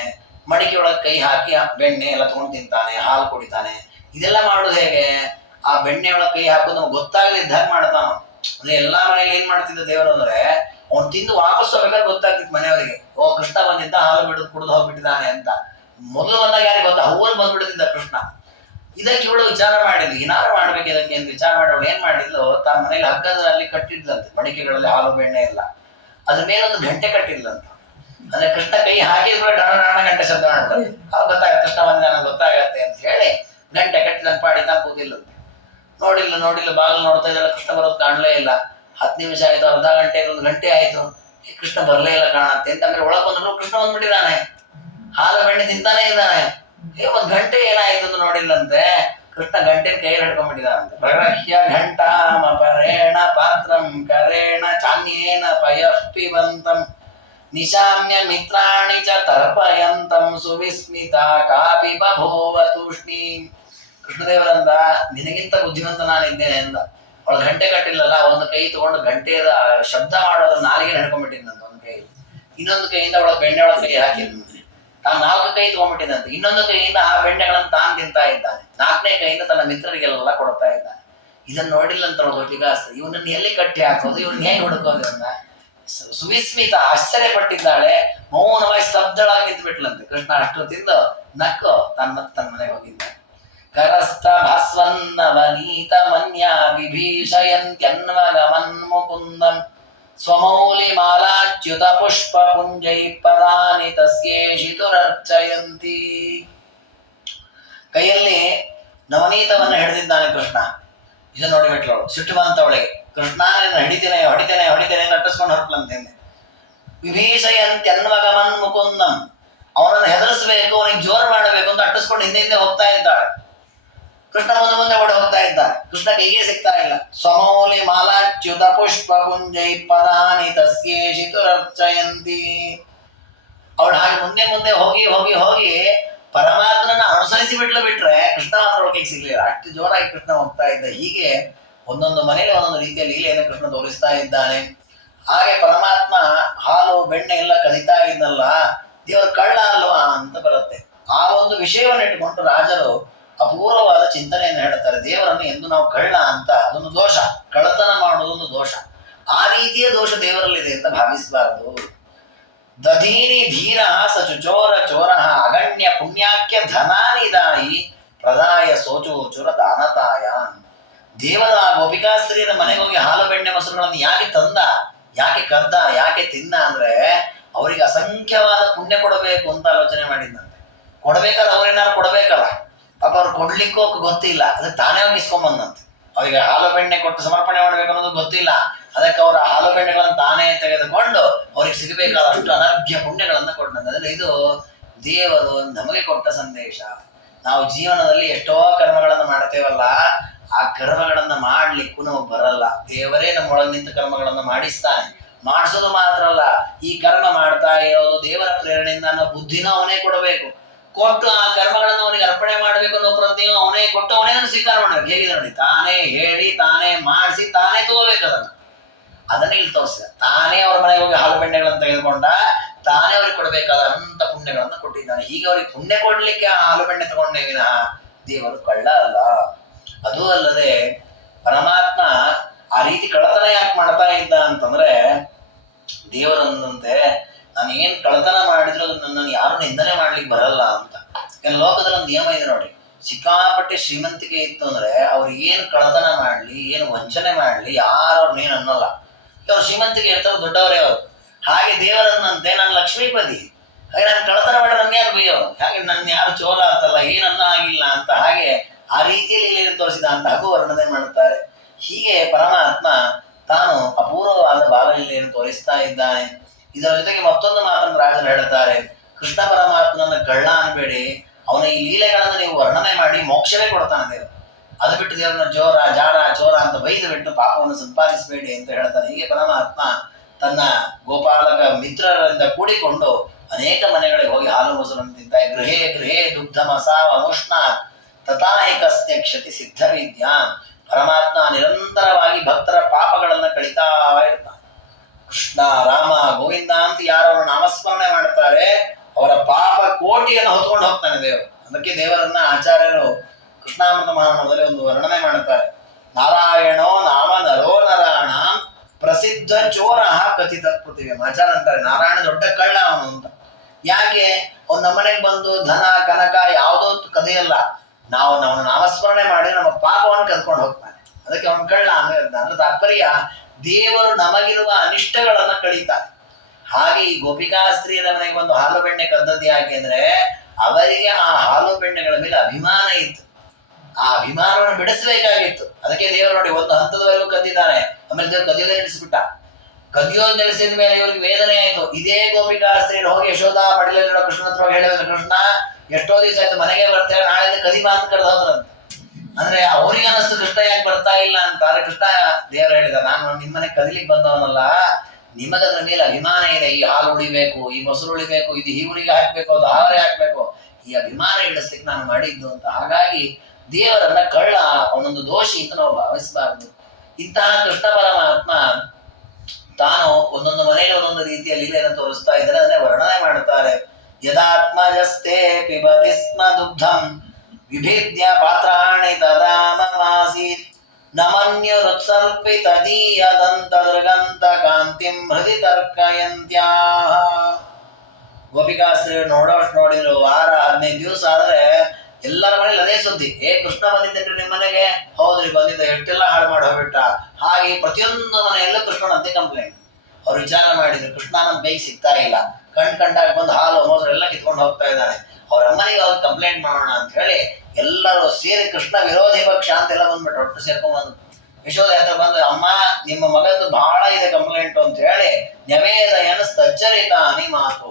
ಮಡಿಕೆ ಒಳಗೆ ಕೈ ಹಾಕಿ ಬೆಣ್ಣೆ ಎಲ್ಲ ತಗೊಂಡು ತಿಂತಾನೆ, ಹಾಲು ಕುಡಿತಾನೆ. ಇದೆಲ್ಲ ಮಾಡೋದು ಹೇಗೆ? ಆ ಬೆಣ್ಣೆ ಒಳಗೆ ಕೈ ಹಾಕೋದು ನಮ್ಗೆ ಗೊತ್ತಾಗಲಿದ್ದಾಗ ಮಾಡ್ತಾನ. ಅಂದ್ರೆ ಎಲ್ಲಾ ಮನೇಲಿ ಏನ್ ಮಾಡ್ತಿದ್ದ ದೇವರು ಅಂದ್ರೆ, ಅವ್ನು ತಿಂದು ವಾಪಸ್ ಹೋಗ್ಬೇಕಾದ್ರೆ ಗೊತ್ತಾಗ್ತಿತ್ತು ಮನೆಯವರಿಗೆ, ಓ ಕೃಷ್ಣ ಬಂದಿದ್ದ, ಹಾಲು ಬಿಡೋದು ಕುಡಿದು ಹೋಗ್ಬಿಟ್ಟಿದ್ದಾನೆ ಅಂತ. ಮೊದಲು ಬಂದಾಗ ಯಾರಿಗೆ ಗೊತ್ತಾ? ಅವ್ರು ಬಂದ್ಬಿಡ್ತಿದ್ದ ಕೃಷ್ಣ. ಇದಕ್ಕೆ ಇವಳು ವಿಚಾರ ಮಾಡಿದ್ಲು, ಏನಾರು ಮಾಡ್ಬೇಕು ಇದಕ್ಕೆ ಅಂತ ವಿಚಾರ ಮಾಡಿ ಅವಳು ಏನ್ ಮಾಡಿದ್ಲು, ತನ್ನ ಮನೇಲಿ ಹಗ್ಗದಲ್ಲಿ ಕಟ್ಟಿದ್ಲಂತೆ ಮಡಿಕೆಗಳಲ್ಲಿ ಹಾಲು ಬೆಣ್ಣೆ ಎಲ್ಲ. ಅದ್ರ ಮೇಲೆ ಒಂದು ಗಂಟೆ ಕಟ್ಟಿದ್ಲಂತ. ಅಂದ್ರೆ ಕೃಷ್ಣ ಕೈ ಹಾಕಿದ್ರೆ ಡಣ ಗಂಟೆ ಶಬ್ದ ಮಾಡ್ತಾರೆ. ಅವಾಗ ಗೊತ್ತಾಗತ್ತೆ ಕೃಷ್ಣ ಬಂದ ಗೊತ್ತಾಗತ್ತೆ ಅಂತ ಹೇಳಿ ಗಂಟೆ ಕಟ್ಟಿದಂತ ಪಾಡಿ ತಾನು ಕೂತಿಲ್ಲ. ನೋಡಿಲ್ಲ ಬಾಗಿಲು ನೋಡ್ತಾ ಇದ್ದಾಳೆ, ಕೃಷ್ಣ ಬರೋದು ಕಾಣಲೇ ಇಲ್ಲ. 10 ನಿಮಿಷ ಆಯ್ತು, ಅರ್ಧ ಗಂಟೆ, 1 ಗಂಟೆ ಆಯ್ತು, ಕೃಷ್ಣ ಬರಲೇ ಇಲ್ಲ ಕಾಣತ್ತೆ ಅಂತ. ಆಮೇಲೆ ಒಳಗೆ ಬಂದ್ರು ಕೃಷ್ಣ ಬಂದ್ಬಿಟ್ಟಿದ್ದಾನೆ, ಹಾಲು ಬೆಣ್ಣೆ ತಿಂತಾನೆ ಇದ್ದಾನೆ. 1 ಗಂಟೆ ಏನಾಯ್ತು ಅಂತ ನೋಡಿಲ್ಲಂತೆ. ಕೃಷ್ಣ ಗಂಟೆನ ಕೈಯಲ್ಲಿ ಹಿಡ್ಕೊಂಡ್ಬಿಟ್ಟಿದ್ದಾನಂತೆ. ಪ್ರಗಹ್ಯ ಘಂಟಾಮಪರೇಣ ಪಾತ್ರಂ ಕರೇಣ ಚಾನ್ಯೇನ ಪಯಃ ಪಿಬಂತಂ ನಿಶಾಮ್ಯ ಮಿತ್ರಾಣಿ ಚ ತರ್ಪಯಂತಂ ಸುವಿಸ್ಮಿತ ಕಾಪಿ ಬಭೂವ ತೂಷ್ಣೀಂ. ಕೃಷ್ಣದೇವರಂದ, ನಿನಗಿಂತ ಬುದ್ಧಿವಂತ ನಾನಿದ್ದೇನೆ ಅಂದ. ಅವಳು ಗಂಟೆ ಕಟ್ಟಿಲ್ಲಲ್ಲ, ಒಂದು ಕೈ ತಗೊಂಡು ಗಂಟೆಯ ಶಬ್ದ ಮಾಡೋದ್ರ ನಾಲಿಗೆ ಹಿಡ್ಕೊಂಡ್ಬಿಟ್ಟಿದ್ದಂತ ಒಂದು ಕೈ, ಇನ್ನೊಂದು ಕೈಯಿಂದ ಅವಳ ಬೆಣ್ಣೆ ಒಳಗೆ ಕೈ ಹಾಕಿದ್ನಂತೆ. ತಾನು 4 ಕೈ ತಗೊಂಡ್ಬಿಟ್ಟಿದಂತೆ, ಇನ್ನೊಂದು ಕೈಯಿಂದ ಆ ಬೆಣ್ಣೆಗಳನ್ನು ತಾನು ತಿಂತಾ ಇದ್ದಾನೆ, 4ನೇ ಕೈಯಿಂದ ತನ್ನ ಮಿತ್ರರಿಗೆಲ್ಲ ಕೊಡ್ತಾ ಇದ್ದಾನೆ. ಇದನ್ನ ನೋಡಿಲ್ಲ ಅಂತ ಗೋಪಿಕಾಸ್ತ್ರಿ, ಇವನನ್ನು ಎಲ್ಲಿ ಕಟ್ಟಿ ಹಾಕೋದು, ಇವನ್ನ ಹೇಗೆ ಹುಡುಕೋದು ಇವನ್ನ ಸುವಿಸ್ಮಿತ ಆಶ್ಚರ್ಯಪಟ್ಟಿದ್ದಾಳೆ. ಮೌನವಾಗಿ ಸ್ತಬ್ಧಳಾಗಿ ನಿಂತುಬಿಟ್ಲಂತೆ. ಕೃಷ್ಣ ಅಷ್ಟು ತಿಂದು ನಕ್ಕು ತನ್ನ ಮನೆಗೆ ಹೋಗಿದ್ದ. ಕರಸ್ಥ ಭಾಸ್ವನ್ನವನೀತ ಮನ್ಯ ವಿಭೀಷಯಂತ್ಯನ್ವಗಮನ್ ಮುಕುಂದಂ ಸ್ವಮೌಲಿ ಮಾಲಾಚ್ಯುತ ಪುಷ್ಪ ಪುಂಜೈ ಪದಾನಿ ತಸ್ಯೇಷಿತುರರ್ಚಯಂತಿ. ಕೈಯಲ್ಲಿ ನವನೀತವನ್ನು ಹಿಡಿದಿದ್ದಾನೆ ಕೃಷ್ಣ. ಇದನ್ನು ನೋಡಿಬಿಟ್ಲು, ಸಿಟ್ಟು ಬಂತವಳಿಗೆ. ಕೃಷ್ಣ ಹಿಡಿತೇನೆ ಹೊಡಿತೇನೆ ಹೊಡಿತೇನೆ ಅಂತ ಅಟ್ಟಿಸ್ಕೊಂಡು ಹೊರಟ್ಲಂತೇನೆ. ವಿಭೀಷಯಂತ್ಯನ್ವಗಮನ್ ಮುಕುಂದಂ, ಅವನನ್ನು ಹೆದರಿಸಬೇಕು, ಅವನಿಗೆ ಜೋರು ಮಾಡಬೇಕು ಅಂತ ಅಟ್ಟಿಸ್ಕೊಂಡು ಹಿಂದೆ ಹಿಂದೆ ಹೋಗ್ತಾ ಇದ್ದಾಳೆ. ಕೃಷ್ಣ ಮುಂದೆ ಮುಂದೆ ಓಡಿ ಹೋಗ್ತಾ ಇದ್ದಾನೆ. ಕೃಷ್ಣ ಕೈಗೆ ಸಿಗ್ತಾ ಇಲ್ಲ. ಸ್ವಮೌಲಿ ಮಾಲಾಚ್ಯುತ ಪುಷ್ಪ ಪುಂಜೈ ಪದಾನಿ ತಸ್ಯೇಷಿತುರರ್ಚಯಂತಿ. ಅವಳು ಹಾಗೆ ಮುಂದೆ ಮುಂದೆ ಹೋಗಿ ಹೋಗಿ ಹೋಗಿ ಪರಮಾತ್ಮನ ಅನುಸರಿಸಿ ಬಿಟ್ರೆ ಕೃಷ್ಣ ಮಾತ್ರ ಕೈಗೆ ಸಿಗ್ಲಿಲ್ಲ. ಅಷ್ಟು ಜೋರಾಗಿ ಕೃಷ್ಣ ಹೋಗ್ತಾ ಇದ್ದ. ಹೀಗೆ ಒಂದೊಂದು ಮನೆಯಲ್ಲಿ ಒಂದೊಂದು ರೀತಿಯ ಲೀಲೆಯನ್ನು ಕೃಷ್ಣ ತೋರಿಸ್ತಾ ಇದ್ದಾನೆ. ಹಾಗೆ ಪರಮಾತ್ಮ ಹಾಲು ಬೆಣ್ಣೆ ಎಲ್ಲ ಕದಿತಾ ಇದ್ದಲ್ಲ, ದೇವರು ಕಳ್ಳ ಅಲ್ವಾ ಅಂತ ಬರುತ್ತೆ. ಆ ಒಂದು ವಿಷಯವನ್ನು ಇಟ್ಟುಕೊಂಡು ರಾಜರು ಅಪೂರ್ವವಾದ ಚಿಂತನೆಯನ್ನು ಹೇಳ್ತಾರೆ. ದೇವರನ್ನು ಎಂದು ನಾವು ಕಳ್ಳ ಅಂತ, ಅದೊಂದು ದೋಷ, ಕಳ್ಳತನ ಮಾಡುವುದೊಂದು ದೋಷ. ಆ ರೀತಿಯ ದೋಷ ದೇವರಲ್ಲಿದೆ ಅಂತ ಭಾವಿಸಬಾರದು. ದಧೀನಿ ಧೀರ ಸಚು ಚೋರ ಚೋರ ಅಗಣ್ಯ ಪುಣ್ಯಾಖ್ಯ ಧನಾನಿದಾಯಿ ಪ್ರದಾಯ ಸೋಚೋಚುರ ದಾನತಾಯ. ದೇವರ ಗೋಪಿಕಾಸ್ತ್ರೀಯರ ಮನೆಗೆ ಹೋಗಿ ಹಾಲು ಬೆಣ್ಣೆ ಮೊಸರುಗಳನ್ನು ಯಾಕೆ ತಂದ, ಯಾಕೆ ಕದ್ದ, ಯಾಕೆ ತಿಂದ ಅಂದ್ರೆ ಅವರಿಗೆ ಅಸಂಖ್ಯವಾದ ಪುಣ್ಯ ಕೊಡಬೇಕು ಅಂತ ಆಲೋಚನೆ ಮಾಡಿದ್ದಂತೆ. ಕೊಡ್ಬೇಕಾದ್ರೆ ಅವ್ರೇನಾರು ಕೊಡ್ಬೇಕಲ್ಲ, ಪಾಪ ಅವ್ರು ಕೊಡ್ಲಿಕ್ಕೂ ಗೊತ್ತಿಲ್ಲ, ಅದಕ್ಕೆ ತಾನೇ ಹೋಗಿ ಇಸ್ಕೊಂಬಂದಂತೆ. ಅವರಿಗೆ ಹಾಲು ಬೆಣ್ಣೆ ಕೊಟ್ಟು ಸಮರ್ಪಣೆ ಮಾಡ್ಬೇಕು ಅನ್ನೋದು ಗೊತ್ತಿಲ್ಲ. ಅದಕ್ಕೆ ಅವರ ಹಾಲು ಬೆಣ್ಣೆಗಳನ್ನು ತಾನೇ ತೆಗೆದುಕೊಂಡು ಅವ್ರಿಗೆ ಸಿಗಬೇಕಾದ ಅಷ್ಟು ಅನರ್ಘ್ಯ ಪುಣ್ಯಗಳನ್ನು ಕೊಟ್ಟಂತೆ. ಅಂದ್ರೆ ಇದು ದೇವರು ನಮಗೆ ಕೊಟ್ಟ ಸಂದೇಶ. ನಾವು ಜೀವನದಲ್ಲಿ ಎಷ್ಟೋ ಕರ್ಮಗಳನ್ನು ಮಾಡ್ತೇವಲ್ಲ, ಆ ಕರ್ಮಗಳನ್ನ ಮಾಡ್ಲಿಕ್ಕೂ ನಮಗೆ ಬರಲ್ಲ. ದೇವರೇ ನಮ್ಮೊಳಗೆ ನಿಂತ ಕರ್ಮಗಳನ್ನು ಮಾಡಿಸ್ತಾನೆ. ಮಾಡಿಸೋದು ಮಾತ್ರ ಅಲ್ಲ, ಈ ಕರ್ಮ ಮಾಡ್ತಾ ಇರೋದು ದೇವರ ಪ್ರೇರಣೆಯಿಂದ ಅನ್ನೋ ಬುದ್ಧಿನೂ ಅವನೇ ಕೊಡಬೇಕು. ಕೊಟ್ಟು ಆ ಕರ್ಮಗಳನ್ನು ಅವನಿಗೆ ಅರ್ಪಣೆ ಮಾಡಬೇಕು ಅನ್ನೋ ಪ್ರತಿಯೂ ಅವನೇ ಕೊಟ್ಟು ಅವನೇ ಸ್ವೀಕಾರ ಮಾಡಬೇಕು. ಹೇಗಿದೆ ನೋಡಿ, ತಾನೇ ಹೇಳಿ ತಾನೇ ಮಾಡಿಸಿ ತಾನೇ ತಗೋಬೇಕು ಅದನ್ನ ಇಲ್ಲಿ ತೋರಿಸಿದ. ತಾನೇ ಅವ್ರ ಮನೆಗೆ ಹೋಗಿ ಹಾಲು ಬೆಣ್ಣೆಗಳನ್ನು ತೆಗೆದುಕೊಂಡ, ತಾನೇ ಅವ್ರಿಗೆ ಕೊಡಬೇಕಾದ ಅಂತ ಪುಣ್ಯಗಳನ್ನು ಕೊಟ್ಟಿದ್ದಾನೆ. ಹೀಗೆ ಅವ್ರಿಗೆ ಪುಣ್ಯ ಕೊಡ್ಲಿಕ್ಕೆ ಆ ಹಾಲು ಬೆಣ್ಣೆ ತಗೊಂಡೇ ವಿನಃ ದೇವರು ಕಳ್ಳ ಅಲ್ಲ. ಅದೂ ಅಲ್ಲದೆ ಪರಮಾತ್ಮ ಆ ರೀತಿ ಕಳ್ಳತನ ಯಾಕೆ ಮಾಡ್ತಾ ಇದ್ದ ಅಂತಂದ್ರೆ, ದೇವರಂದಂತೆ ನಾನು ಏನ್ ಕಳ್ಳತನ ಮಾಡಿದ್ರು ಅದನ್ನ ನನ್ನನ್ನು ಯಾರು ನಿಂದನೆ ಮಾಡ್ಲಿಕ್ಕೆ ಬರಲ್ಲ ಅಂತ. ಯಾಕಂದ್ರೆ ಲೋಕದಲ್ಲಿ ಒಂದು ನಿಯಮ ಇದೆ ನೋಡಿ, ಸಿಕ್ಕಾಪಟ್ಟೆ ಶ್ರೀಮಂತಿಕೆ ಇತ್ತು ಅಂದ್ರೆ ಅವ್ರು ಏನು ಕಳ್ಳತನ ಮಾಡ್ಲಿ, ಏನು ವಂಚನೆ ಮಾಡ್ಲಿ, ಯಾರು ಅವ್ರನ್ನೇನು ಅನ್ನಲ್ಲ. ಅವ್ರು ಶ್ರೀಮಂತಿಕೆ ಇರ್ತಾರೋ ದೊಡ್ಡವರೇ ಅವರು. ಹಾಗೆ ದೇವರನ್ನಂತೆ ನಾನು ಲಕ್ಷ್ಮೀಪತಿ, ಹಾಗೆ ನಾನು ಕಳ್ಳತನ ಮಾಡಿ ನನ್ನ ಯಾರು ಬೈಯೋರು, ಹಾಗೆ ನನ್ನ ಯಾರು ಚೋರ ಅಂತಲ್ಲ, ಏನನ್ನ ಆಗಿಲ್ಲ ಅಂತ. ಹಾಗೆ ಆ ರೀತಿಯಲ್ಲಿ ಇಲ್ಲಿ ತೋರಿಸಿದ ಅಂತ ಹಾಗೂ ವರ್ಣನೆ ಮಾಡುತ್ತಾರೆ. ಹೀಗೆ ಪರಮಾತ್ಮ ತಾನು ಅಪೂರ್ವವಾದ ಬಾಲಲೀಲೆಯನ್ನು ತೋರಿಸ್ತಾ ಇದ್ದಾನೆ. ಇದರ ಜೊತೆಗೆ ಮತ್ತೊಂದು ಮಾತನ್ನು ರಾಜರು ಹೇಳುತ್ತಾರೆ, ಕೃಷ್ಣ ಪರಮಾತ್ಮನನ್ನ ಕಳ್ಳ ಅನ್ಬೇಡಿ, ಅವನ ಈ ಲೀಲೆಗಳನ್ನು ನೀವು ವರ್ಣನೆ ಮಾಡಿ ಮೋಕ್ಷವೇ ಕೊಡ್ತಾನೆ ದೇವರು. ಅದು ಬಿಟ್ಟು ದೇವರನ್ನ ಜೋರ ಜಾರ ಚೋರ ಅಂತ ಬೈದು ಬಿಟ್ಟು ಪಾಪವನ್ನು ಸಂಪಾದಿಸಬೇಡಿ ಅಂತ ಹೇಳ್ತಾನೆ. ಹೀಗೆ ಪರಮಾತ್ಮ ತನ್ನ ಗೋಪಾಲಕ ಮಿತ್ರರಿಂದ ಕೂಡಿಕೊಂಡು ಅನೇಕ ಮನೆಗಳಿಗೆ ಹೋಗಿ ಹಾಲು ಮೊಸರನ್ನು ತಿಂತಾ, ಗೃಹೇ ಗೃಹೇ ದುಗ್ಧ ಮಸಾವ ಮೋಷ್ಣ ತಥಾಹಿಕಸ್ತ್ಯ ಕ್ಷತಿ ಸಿದ್ಧ ವಿದ್ಯಾ. ಪರಮಾತ್ಮ ನಿರಂತರವಾಗಿ ಭಕ್ತರ ಪಾಪಗಳನ್ನ ಕಳಿತಾ ಇರ್ತಾನೆ. ಕೃಷ್ಣ ರಾಮ ಗೋವಿಂದ ಅಂತ ಯಾರು ಅವರ ನಾಮಸ್ಮರಣೆ ಮಾಡ್ತಾರೆ ಅವರ ಪಾಪ ಕೋಟಿಯನ್ನು ಹೊತ್ಕೊಂಡು ಹೋಗ್ತಾನೆ ದೇವರು. ಅದಕ್ಕೆ ದೇವರನ್ನ ಆಚಾರ್ಯರು ಕೃಷ್ಣಾಮೃತ ಮಹಾತ್ಮದಲ್ಲಿ ಒಂದು ವರ್ಣನೆ ಮಾಡುತ್ತಾರೆ. ನಾರಾಯಣೋ ನಾಮ ನರೋ ನರಾಣ ಪ್ರಸಿದ್ಧ ಚೋರ ಕಥಿತ ಪೃಥಿವಿ. ಆಚಾರ್ಯ ಅಂತಾರೆ ನಾರಾಯಣ ದೊಡ್ಡ ಕಳ್ಳ ಅವನು ಅಂತ. ಯಾಕೆ ಅವ್ನು ನಮ್ಮನೆಗೆ ಬಂದು ಧನ ಕನಕ ಯಾವುದೋ ಕದೆಯಲ್ಲ, ನಾವು ನಮ್ಮ ನಾಮಸ್ಮರಣೆ ಮಾಡಿ ನಮ್ಮ ಪಾಪವನ್ನು ಕದ್ಕೊಂಡು ಹೋಗ್ತಾನೆ, ಅದಕ್ಕೆ ಅವನು ಕಳ್ಳ ಅಂದ್ರೆ ತಾತ್ಪರ್ಯ ದೇವರು ನಮಗಿರುವ ಅನಿಷ್ಟಗಳನ್ನ ಕಳೀತಾನೆ. ಹಾಗೆ ಈ ಗೋಪಿಕಾಸ್ತ್ರೀಯರ ಮನೆಗೆ ಬಂದು ಹಾಲು ಬೆಣ್ಣೆ ಕದ್ದದ್ದು ಯಾಕೆ ಅಂದ್ರೆ ಅವರಿಗೆ ಆ ಹಾಲು ಬೆಣ್ಣೆಗಳ ಮೇಲೆ ಅಭಿಮಾನ ಇತ್ತು. ಆ ಅಭಿಮಾನವನ್ನು ಬಿಡಿಸಬೇಕಾಗಿತ್ತು. ಅದಕ್ಕೆ ದೇವರು ನೋಡಿ ಒಂದು ಹಂತದವರೆಗೂ ಕದ್ದಿದ್ದಾನೆ, ಆಮೇಲೆ ದೇವರು ಕದಿಯೋದೇ ನಿಲ್ಲಿಸ್ಬಿಟ್ಟ. ಕದಿಯೋದು ನಿಲ್ಲಿಸಿದ ಮೇಲೆ ಇವರಿಗೆ ವೇದನೆ ಆಯ್ತು. ಇದೇ ಗೋಪಿಕಾಸ್ತ್ರೀಯರು ಹೋಗಿ ಯಶೋಧ ಮಡಿಲಲ್ಲಿರೋ ಕೃಷ್ಣ ಹತ್ರ ಹೇಳಿದ್ರು, ಕೃಷ್ಣ ಎಷ್ಟೋ ದಿವಸ ಆಯ್ತು ಮನೆಗೆ ಬರ್ತೇವೆ, ನಾಳೆ ಕದಿಮಾ ಅಂತ ಕರೆದು ಹೋದ್ರಂತ. ಅಂದ್ರೆ ಅವ್ರಿಗೆ ಅನಿಸ್ತು ಕೃಷ್ಣ ಯಾಕೆ ಬರ್ತಾ ಇಲ್ಲ ಅಂತ. ಆದ್ರೆ ಕೃಷ್ಣ ದೇವರು ಹೇಳಿದ, ನಾನು ನಿಮ್ಮನೆ ಕದಿಲಿಕ್ಕೆ ಬಂದವನಲ್ಲ, ನಿಮಗದ್ರ ಮೇಲೆ ಅಭಿಮಾನ ಇದೆ. ಈ ಹಾಲು ಉಳಿಬೇಕು, ಈ ಮೊಸರು ಉಳಿಬೇಕು, ಇದು ಈ ಊರಿಗೆ ಹಾಕ್ಬೇಕು, ಅದು ಹಾವರೆ ಹಾಕ್ಬೇಕು, ಈ ಅಭಿಮಾನ ಇಡಿಸ್ಲಿಕ್ಕೆ ನಾನು ಮಾಡಿದ್ದು ಅಂತ. ಹಾಗಾಗಿ ದೇವರನ್ನ ಕಳ್ಳ ಅವನೊಂದು ದೋಷಿ ಅಂತ ನಾವು ಭಾವಿಸಬಾರದು. ಇಂತಹ ಕೃಷ್ಣ ಪರಮಾತ್ಮ ತಾನು ಒಂದೊಂದು ಮನೆಯಲ್ಲಿ ಒಂದೊಂದು ರೀತಿಯ ಲೀಲೆಯನ್ನು ತೋರಿಸ್ತಾ ಇದ್ದಾರೆ, ಅದನ್ನೇ ವರ್ಣನೆ ಮಾಡುತ್ತಾರೆ. ಯದಾತ್ಮಜಸ್ತೆ ಪಿಬತಿ ಸ್ಮ ದುಗ್ಧಂ ವಿಭಿದ್ಯ ಪಾತ್ರಾಣಿ ತದಾ ಮಮಾಸೀತ್ ನಮನ್ಯುರುತ್ಸರ್ಪಿತದೀಯದಂತದೃಗಂತ ಕಾಂತಿಂ ಹೃದಿ ತರ್ಕಯಂತ್ಯಾಹ. ಗೋಪಿಕಾಸ್ತ್ರೀಯರು ನೋಡೋಷ್ಟು ನೋಡಿದ್ರು. ವಾರ 15 ದಿವಸ ಆದ್ರೆ ಎಲ್ಲರ ಮನೇಲಿ ಅದೇ ಸುದ್ದಿ. ಕೃಷ್ಣ ಬಂದಿದ್ದೇನ್ರಿ ನಿಮ್ಮ ಮನೆಗೆ? ಹೌದ್ರಿ ಬಂದಿದ್ದ, ಎಷ್ಟೆಲ್ಲ ಹಾಳು ಮಾಡಿ ಹೋಗ್ಬಿಟ್ಟ. ಹಾಗೆ ಪ್ರತಿಯೊಂದು ಮನೆಯಲ್ಲೂ ಕೃಷ್ಣನಂತೆ ಕಂಪ್ಲೇಂಟ್. ಅವ್ರು ವಿಚಾರ ಮಾಡಿದ್ರು, ಕೃಷ್ಣ ನಮ್ ಕೈಗೆ ಸಿಗ್ತಾ ಇಲ್ಲ, ಕಂಡಾಗ ಬಂದು ಹಾಲು ಮೊಸರು ಎಲ್ಲ ಕಿತ್ಕೊಂಡು ಹೋಗ್ತಾ ಇದ್ದಾನೆ, ಅವ್ರ ಅಮ್ಮನಿಗೆ ಅವ್ರು ಕಂಪ್ಲೇಂಟ್ ಮಾಡೋಣ ಅಂತ ಹೇಳಿ ಎಲ್ಲರೂ ಸೇರಿ ಕೃಷ್ಣ ವಿರೋಧಿ ಪಕ್ಷ ಅಂತೆಲ್ಲ ಬಂದ್ಬಿಟ್ರು. ಒಟ್ಟು ಸೇರ್ಕೊಂಡ್ ಬಂದು ಯಶೋಧ ಹತ್ರ ಬಂದು, ಅಮ್ಮ ನಿಮ್ಮ ಮಗದ್ದು ಬಹಳ ಇದೆ ಕಂಪ್ಲೇಂಟ್ ಅಂತ ಹೇಳಿ ನವೇದಯನ ಸ್ತಚ್ಚರಿತಾನಿ ಮಾತು.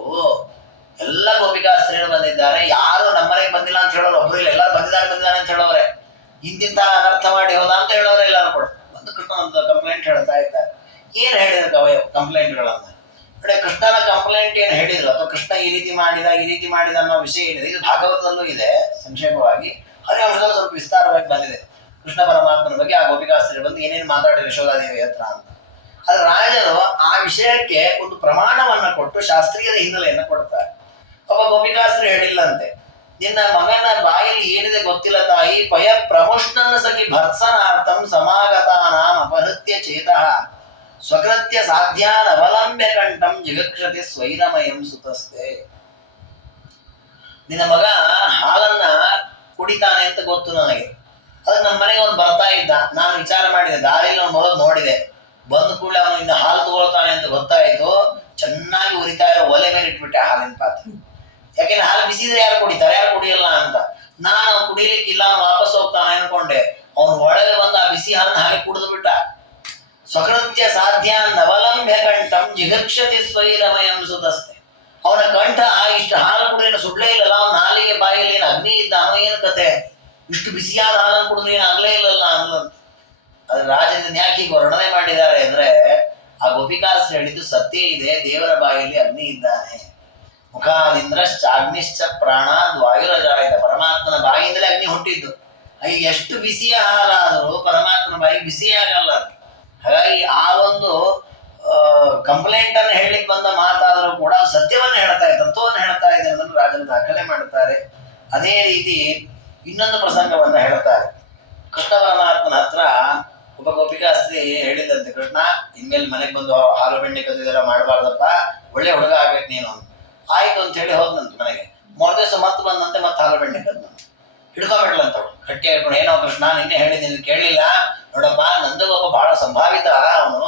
ಎಲ್ಲ ಗೋಪಿಕಾಸ್ತ್ರೀಯರು ಬಂದಿದ್ದಾರೆ. ಯಾರು ನಮ್ಮನೆಗೆ ಬಂದಿಲ್ಲ ಅಂತ ಹೇಳೋರು ಒಬ್ರು ಇಲ್ಲ. ಎಲ್ಲರೂ ಬಂದಿದ್ದಾನೆ ಅಂತ ಹೇಳೋರೆ. ಇಂತಿಂತ ಅನರ್ಥ ಮಾಡಿ ಹೋದ ಅಂತ ಹೇಳೋರೆ ಎಲ್ಲರೂ ಕೂಡ ಬಂದು ಕೃಷ್ಣನಂತ ಕಂಪ್ಲೇಂಟ್ ಹೇಳ್ತಾ ಇದ್ದಾರೆ. ಏನ್ ಹೇಳಿದ್ರು ಕವಯ ಕಂಪ್ಲೇಂಟ್ಗಳನ್ನ? ಕಡೆ ಕೃಷ್ಣನ ಕಂಪ್ಲೇಂಟ್ ಏನ್ ಹೇಳಿದ್ರು, ಅಥವಾ ಕೃಷ್ಣ ಈ ರೀತಿ ಮಾಡಿದ ಅನ್ನೋ ವಿಷಯ ಏನಿದೆ ಇದು ಭಾಗವತದಲ್ಲೂ ಇದೆ ಸಂಕ್ಷೇಪವಾಗಿ. ಹರಿವಂಶದಲ್ಲಿ ಸ್ವಲ್ಪ ವಿಸ್ತಾರವಾಗಿ ಬಂದಿದೆ ಕೃಷ್ಣ ಪರಮಾತ್ಮನ ಬಗ್ಗೆ. ಆ ಗೋಪಿಕಾಸ್ತ್ರೀಯರು ಬಂದು ಏನೇನು ಮಾತಾಡಿದ್ರು ಯಶೋಧಾದೇವಿ ಹತ್ರ ಅಂತ. ಆದ್ರೆ ರಾಜರು ಆ ವಿಷಯಕ್ಕೆ ಒಂದು ಪ್ರಮಾಣವನ್ನ ಕೊಟ್ಟು ಶಾಸ್ತ್ರೀಯದ ಹಿನ್ನೆಲೆಯನ್ನ ಕೊಡ್ತಾರೆ. ಒಬ್ಬ ಗೋಪಿಕಾಸ್ತ್ರೀ ಹೇಳಿಲ್ಲಂತೆ, ನಿನ್ನ ಮಗನ ಬಾಯಲ್ಲಿ ಏನಿದೆ ಗೊತ್ತಿಲ್ಲ ತಾಯಿ, ಪಯ ಪ್ರಮುಷ್ಣನ ಸಖಿ ಭರ್ತ್ಸನಾರ್ಥಂ ಸಮಾಗತಾನಾಂ ಅಪಹೃತ್ಯ ಚೇತಃ ಸ್ವಕೃತ್ಯ ಸಾಧ್ಯಾನ್ ಅವಲಂಬ್ಯ ಕಂಠಂ ಜಿಗಕ್ಷತಿ ಸ್ವೈರಮಯಂ ಸುತಸ್ತೆ. ನಿನ್ನ ಮಗ ಹಾಲನ್ನ ಕುಡಿತಾನೆ ಅಂತ ಗೊತ್ತು ನನಗೆ. ಅದು ನಮ್ಮ ಮನೆಗೆ ಅವ್ನು ಬರ್ತಾ ಇದ್ದ, ನಾನು ವಿಚಾರ ಮಾಡಿದೆ, ದಾರಿಯಲ್ಲಿ ಅವ್ನು ಬರೋದು ನೋಡಿದೆ. ಬಂದ ಕೂಡಲೇ ಅವನು ಇನ್ನು ಹಾಲು ತಗೊಳ್ತಾನೆ ಅಂತ ಗೊತ್ತಾಯಿತು. ಚೆನ್ನಾಗಿ ಉರಿತಾ ಇರೋ ಒಲೆ ಮೇಲೆ ಇಟ್ಬಿಟ್ಟೆ ಹಾಲಿನ ಪಾತ್ರೆ. ಯಾಕೆಂದ್ರೆ ಹಾಲು ಬಿಸಿದ್ರೆ ಯಾರು ಕುಡಿತಾರೆ, ಯಾರು ಕುಡಿಯಲ್ಲ ಅಂತ. ನಾನು ಅವ್ನು ಕುಡಿಲಿಕ್ಕಿಲ್ಲ, ಅವ್ನು ವಾಪಸ್ ಹೋಗ್ತಾನೆ ಅನ್ಕೊಂಡೆ. ಅವನು ಒಳಗೆ ಬಂದು ಆ ಬಿಸಿ ಹಾಲನ್ನ ಹಾಗೆ ಕುಡಿದು ಬಿಟ್ಟ. ಸ್ವಕೃತ್ಯ ಸಾಧ್ಯ ನವಲಂಬ್ಯ ಕಂಠಂ ಜಿಗಕ್ಷತಿ ಸ್ವೈರಮಯಂ ಸುತಸ್ತೆ. ಅವನ ಕಂಠ ಇಷ್ಟು ಹಾಲು ಕುಡಿದ್ರೆ ಸುಡ್ಲೇ ಇಲ್ಲಲ್ಲ, ಅವನ ನಾಲಿಗೆ ಬಾಯಲ್ಲಿ ಏನು ಅಗ್ನಿ ಇದ್ದಾನೋ ಏನು ಕತೆ, ಇಷ್ಟು ಬಿಸಿಯಾದ ಹಾಲನ್ನು ಕುಡಿದ್ರೆ ಏನು ಆಗ್ಲೇ ಇಲ್ಲಲ್ಲ ಅನ್ನೋದು. ಅದ್ರ ರಾಜದಿಂದ ಯಾಕೆ ಈಗ ವರ್ಣನೆ ಮಾಡಿದ್ದಾರೆ ಅಂದ್ರೆ, ಆ ಗೋಪಿಕಾಸ್ತ್ರೀ ಹೇಳಿದ್ದು ಸತ್ಯ ಇದೆ. ದೇವರ ಬಾಯಲ್ಲಿ ಅಗ್ನಿ ಇದ್ದಾನೆ. ಮುಖಾದಿಂದ್ರಶ್ಚಾಗ್ನಿಶ್ಚ ಪ್ರಾಣಾದ್ ವಾಯುರಜಾಯಿತ. ಪರಮಾತ್ಮನ ಬಾಯಿಯಿಂದಲೇ ಅಗ್ನಿ ಹುಟ್ಟಿದ್ದು. ಎಷ್ಟು ಬಿಸಿಯ ಹಾಲಾದರೂ ಪರಮಾತ್ಮನ ಬಾಯಿಗೆ ಬಿಸಿಯೇ ಆಗಲ್ಲ ಅದು. ಹಾಗಾಗಿ ಆ ಒಂದು ಕಂಪ್ಲೇಂಟ್ ಅನ್ನು ಹೇಳಲಿಕ್ಕೆ ಬಂದ ಮಾತಾದರೂ ಕೂಡ ಸತ್ಯವನ್ನ ಹೇಳ್ತಾ ಇದೆ, ತತ್ವವನ್ನು ಹೇಳ್ತಾ ಇದೆ ಅನ್ನೋದನ್ನು ರಾಜರು ದಾಖಲೆ ಮಾಡುತ್ತಾರೆ. ಅದೇ ರೀತಿ ಇನ್ನೊಂದು ಪ್ರಸಂಗವನ್ನ ಹೇಳ್ತಾರೆ. ಕೃಷ್ಣ ಪರಮಾತ್ಮನ ಹತ್ರ ಒಬ್ಬ ಗೋಪಿಕಾಸ್ತ್ರೀ ಹೇಳಿದಂತೆ, ಕೃಷ್ಣ ಇನ್ಮೇಲೆ ಮನೆಗೆ ಬಂದು ಹಾಲು ಬೆಣ್ಣೆ ಕದ್ದಿದೆಲ್ಲ ಮಾಡಬಾರ್ದಪ್ಪ, ಒಳ್ಳೆ ಹುಡುಗ ಆಗ್ಬೇಕು ನೀನು. ಆಯ್ತು ಅಂತ ಹೇಳಿ ಹೋದ್ನಂತ ಮನೆಗೆ. ದಿವಸ ಮತ್ತೆ ಬಂದಂತೆ ಮತ್ತೆ ಹಾಲು ಬೆಣ್ಣೆ ಕದ್ದಂತ ಹಿಡ್ಕೊಂಡ್ಬಿಡ್ಲಂತವ್ರು ಗಟ್ಟಿ ಹೇಳ್ಕೊಂಡು. ಏನೋ ಕೃಷ್ಣ ನಿನ್ನೆ ಹೇಳಿದ್ದೀನಿ ಕೇಳಲಿಲ್ಲ ನೋಡಪ್ಪ, ನಂದು ಒಬ್ಬ ಬಹಳ ಸಂಭಾವಿತ ಅವನು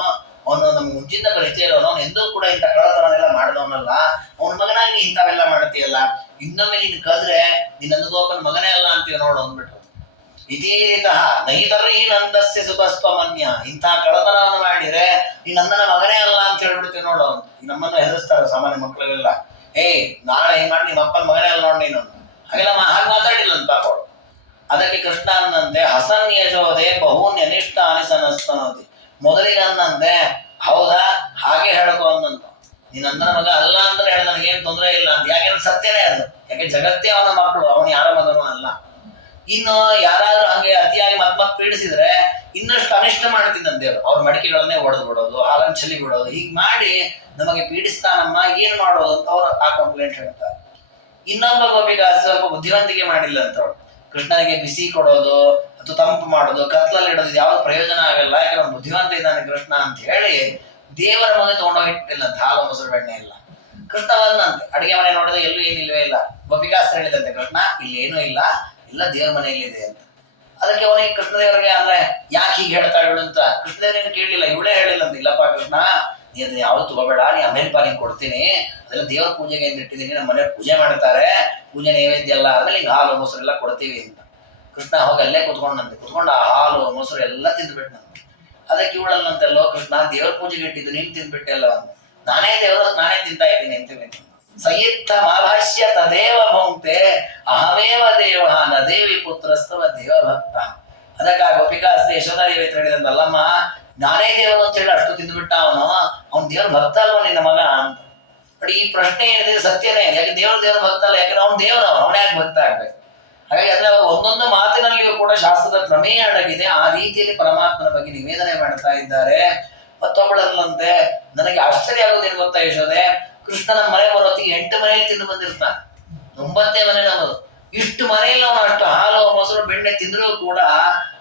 ನಮ್ಗೆ ಮುಂಚಿನ ಪರಿಚಯ ಇರೋನು, ಅವನು ಎಂದೂ ಕೂಡ ಇಂಥ ಕಳ್ಳತನನೆಲ್ಲ ಮಾಡಿದವನಲ್ಲ, ಅವನ ಮಗನಾಗಿ ಇಂಥವೆಲ್ಲ ಮಾಡ್ತೀಯಲ್ಲ, ಇನ್ನೊಮ್ಮೆ ನೀನು ಕದ್ರೆ ನೀನ್ ನಂದಗೋಪನ ಮಗನೇ ಅಲ್ಲ ಅಂತೀವಿ ನೋಡು ಅಂದ್ಬಿಟ್ರು. ಇತೀರಿತಃ ನೈತರ್ಹಿ ನಂದಸ್ಯ ಸುಖಸ್ವಮನ್ಯ. ಇಂಥ ಕಳ್ಳತನವನ್ನು ಮಾಡಿದ್ರೆ ನೀ ನಂದನ ಮಗನೇ ಅಲ್ಲ ಅಂತ ಹೇಳ್ಬಿಡ್ತೀವಿ ನೋಡು ಅಂತ. ನಮ್ಮನ್ನು ಹೆದರ್ಸ್ತಾರೆ ಸಾಮಾನ್ಯ ಮಕ್ಕಳೆಲ್ಲ. ನಾಳೆ ಹಿಂಗ್ ಮಾಡಿ ನಿಮ್ಮ ಅಪ್ಪನ ಮಗನೇ ಅಲ್ಲ ನೋಡಿ ನೀನು ಹಾಗೆಲ್ಲ ಹಾಗೆ ಮಾತಾಡಿಲ್ಲ ಅಂತ ಪಾಪಗಳು. ಅದಕ್ಕೆ ಕೃಷ್ಣ ಅನ್ನಂತೆ ಹಸನ್ ಯಶೋದೆ ಬಹೂನ್ ಅನಿಷ್ಟಾನಿ ಸನಸ್ತನೋದಿ. ಮೊದಲಿಗೆ ಅನ್ನಂತೆ ಹೌದಾ ಹಾಗೆ ಹೇಳ್ಕೊ ಅನ್ನಂತ. ನೀನ್ ಅಂದನ ಮಗ ಅಲ್ಲ ಅಂದ್ರೆ ಹೇಳ, ನನಗೇನು ತೊಂದರೆ ಇಲ್ಲ ಅಂತ. ಯಾಕೆಂದ್ರೆ ಸತ್ಯನೇ ಅದು. ಯಾಕೆ ಜಗತ್ತೇ ಅವನ ಮಕ್ಕಳು, ಅವನು ಯಾರ ಮಗನೂ ಅಲ್ಲ. ಇನ್ನು ಯಾರಾದ್ರೂ ಹಂಗೆ ಅತಿಯಾಗಿ ಮತ್ ಪೀಡಿಸಿದ್ರೆ ಇನ್ನಷ್ಟು ಅನಿಷ್ಟ ಮಾಡ್ತಿದ್ದಂತೆ ದೇವರು. ಅವ್ರ ಮಡಿಕೆಗಳನ್ನೇ ಒಡೆದು ಬಿಡೋದು, ಹಾಲನ್ನು ಚಲಿ ಬಿಡೋದು, ಹೀಗೆ ಮಾಡಿ ನಮಗೆ ಪೀಡಿಸ್ತಾನಮ್ಮ, ಏನ್ ಮಾಡೋದು ಅಂತ ಅವ್ರು ಆ ಕಂಪ್ಲೇಂಟ್ ಹೇಳ್ತಾರೆ. ಇನ್ನೊಬ್ಬ ಗೋಪಿಗ ಸ್ವಲ್ಪ ಬುದ್ಧಿವಂತಿಕೆ ಮಾಡಿಲ್ಲ ಅಂತ ಅವ್ರು. ಕೃಷ್ಣನಿಗೆ ಬಿಸಿ ಕೊಡೋದು ಅಥವಾ ತಂಪು ಮಾಡೋದು, ಕತ್ಲಲ್ಲಿ ಇಡೋದು ಯಾವ್ದು ಪ್ರಯೋಜನ ಆಗಲ್ಲ, ಯಾಕಂದ್ರೆ ಅವ್ನು ಬುದ್ಧಿವಂತ ಇದ್ದಾನೆ ಕೃಷ್ಣ ಅಂತ ಹೇಳಿ ದೇವರ ಮುಂದೆ ತಗೊಂಡೋಗಿಟ್ಟಿಲ್ಲ ಅಂತ ಹಾಲು ಮೊಸರು ಬೆಣ್ಣೆ ಇಲ್ಲ. ಕೃಷ್ಣ ಬಂದಂತೆ ಅಡಿಗೆ ಮನೆ ನೋಡಿದ್ರೆ ಎಲ್ಲೂ ಏನಿಲ್ವೇ ಇಲ್ಲ. ಗೋಪಿಕಾಸ್ತ್ರ ಹೇಳಿದಂತೆ ಕೃಷ್ಣ ಇಲ್ಲೇನೂ ಇಲ್ಲ, ಇಲ್ಲ ದೇವ್ರ ಮನೆಯಲ್ಲಿದೆ ಅಂತ. ಅದಕ್ಕೆ ಅವನಿಗೆ ಕೃಷ್ಣದೇವರಿಗೆ ಅಂದ್ರೆ ಯಾಕೆ ಹೀಗೆ ಹೇಳ್ತಾ ಇವಳು ಅಂತ ಕೃಷ್ಣದೇವರೇನು ಕೇಳಲಿಲ್ಲ, ಇವಳೇ ಹೇಳಿಲ್ಲ ಅಂತ. ಇಲ್ಲಪ್ಪ ಕೃಷ್ಣ ನೀ ಅದನ್ನ ಯಾವ್ದು ತಗೋಬೇಡ, ನೀ ಆಮೇಲೆ ಪಾಲಿಗೆ ಕೊಡ್ತೀನಿ, ಅದೆಲ್ಲ ದೇವರ ಪೂಜೆಗೆ ಅಂತ ಇಟ್ಟಿದ್ದೀನಿ, ನಮ್ಮ ಮನೆಯವ್ರು ಪೂಜೆ ಮಾಡ್ತಾರೆ, ಪೂಜೆ ನೈವೇದ್ಯ ಎಲ್ಲ ಆದ್ಮೇಲೆ ಹಿಂಗೆ ಹಾಲು ಮೊಸರು ಎಲ್ಲ ಕೊಡ್ತೀವಿ ಅಂತ. ಕೃಷ್ಣ ಹೋಗಿ ಅಲ್ಲೇ ಕುತ್ಕೊಂಡಂತೆ, ಕುತ್ಕೊಂಡು ಆ ಹಾಲು ಮೊಸರು ಎಲ್ಲ ತಿಂದ್ಬಿಟ್ನಂತೆ. ಅದಕ್ಕೆ ಇವಳಲ್ಲಂತೆಲ್ಲೋ ಕೃಷ್ಣ ದೇವ್ರ ಪೂಜೆಗೆ ಇಟ್ಟಿದ್ದು ನೀನ್ ತಿಂದ್ಬಿಟ್ಟೆ ಅಲ್ಲ ಅಂತ. ನಾನೇ ದೇವರು ನಾನೇ ತಿಂತಾ ಇದ್ದೀನಿ ಅಂತೀವಿ. ಸಯುಕ್ತ ಮಾಭಾಷ್ಯ ತದೇವ ಭೋಂಕ್ತೆ ಅಹಮೇವ ದೇವ ನ ದೇವಿ ಪುತ್ರಸ್ತವ ದೇವಭಕ್ತ. ಅದಕ್ಕೆ ಆ ಗೋಪಿಕಾಸ್ತ್ರೀ ಯಶೋಧಾದೇವಿ ಹೇಳಿದಂತಲ್ಲಮ್ಮ, ನಾನೇ ದೇವರು ಅಂತ ಹೇಳಿ ಅಷ್ಟು ತಿಂದ್ಬಿಟ್ಟ ಅವನು ದೇವ್ರ ಭಕ್ತ ಅಲ್ವ ನಿನ್ನ ಮಗ ಅಂತ. ಬಟ್ ಈ ಪ್ರಶ್ನೆ ಏನಿದೆ ಸತ್ಯನೇ. ಯಾಕೆ ದೇವ್ರ ಭಕ್ತ ಅಲ್ಲ, ಯಾಕಂದ್ರೆ ಅವ್ನು ದೇವ್ರವ, ಅವನೇ ಯಾಕೆ ಭಕ್ತ ಆಗ್ಬೇಕು. ಹಾಗಾಗಿ ಅಂದ್ರೆ ಒಂದೊಂದು ಮಾತಿನಲ್ಲಿಯೂ ಕೂಡ ಶಾಸ್ತ್ರದ ಪ್ರಮೇಯ ಅಡಗಿದೆ. ಆ ರೀತಿಯಲ್ಲಿ ಪರಮಾತ್ಮನ ಬಗ್ಗೆ ನಿವೇದನೆ ಮಾಡ್ತಾ ಇದ್ದಾರೆ. ಮತ್ತೊಬ್ಬಳಲ್ಲಂತೆ ನನಗೆ ಆಶ್ಚರ್ಯ ಆಗೋದೇನು ಗೊತ್ತಾ ಯಶೋದೆ, ಕೃಷ್ಣನ ಮನೆ ಬರೋತ್ತಿಗೆ 8 ಮನೆಯಲ್ಲಿ ತಿಂದು ಬಂದಿರ್ತಾನೆ, 9ನೇ ಮನೆ ನಮ್ಮದು. ಇಷ್ಟು ಮನೆಯಲ್ಲಿ ಅವನು ಅಷ್ಟು ಹಾಲು ಮೊಸರು ಬೆಣ್ಣೆ ತಿಂದರೂ ಕೂಡ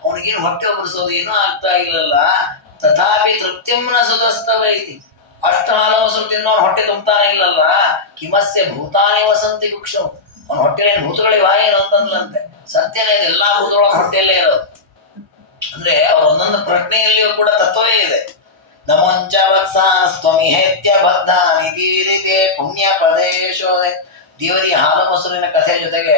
ಅವನಿಗೇನು ಹೊಟ್ಟೆ ಒಬ್ಬರಿಸೋದು ಏನೂ ಆಗ್ತಾ ಇಲ್ಲಲ್ಲ. ತಥಾಪಿ ತೃಪ್ತಿಂನ ಸುತಸ್ತವ ಐತಿ. ಅಷ್ಟು ಹಾಲು ಮೊಸರು ತಿಂದು ಅವನ ಹೊಟ್ಟೆ ತುಂಬತಾನೆ ಇಲ್ಲಲ್ಲ. ಕಿಮಸ್ಯ ಭೂತಾನಿ ವಸಂತಿ ಕುಕ್ಷವು, ಅವನ ಹೊಟ್ಟೆಯಲ್ಲಿ ಭೂತಗಳಿವ ಏನು ಅಂತಂದ್ಲಂತೆ. ಸತ್ಯನೇ, ಎಲ್ಲಾ ಭೂತಗಳ ಹೊಟ್ಟೆಯಲ್ಲೇ ಇರೋದು. ಅಂದ್ರೆ ಅವ್ರ ಒಂದೊಂದು ಪ್ರಜ್ಞೆಯಲ್ಲಿಯೂ ಕೂಡ ತತ್ವವೇ ಇದೆ. ನಮೋಂಚ ವತ್ಸಾಸ್ತ್ವಮಿಹೇತ್ಯ ಬದ್ಧಾನಿ ತೀರಿತೆ ಪುಣ್ಯ ಪದೇಶೋದೆ. ದೇವರಿಗೆ ಹಾಲು ಮೊಸರಿನ ಕಥೆ ಜೊತೆಗೆ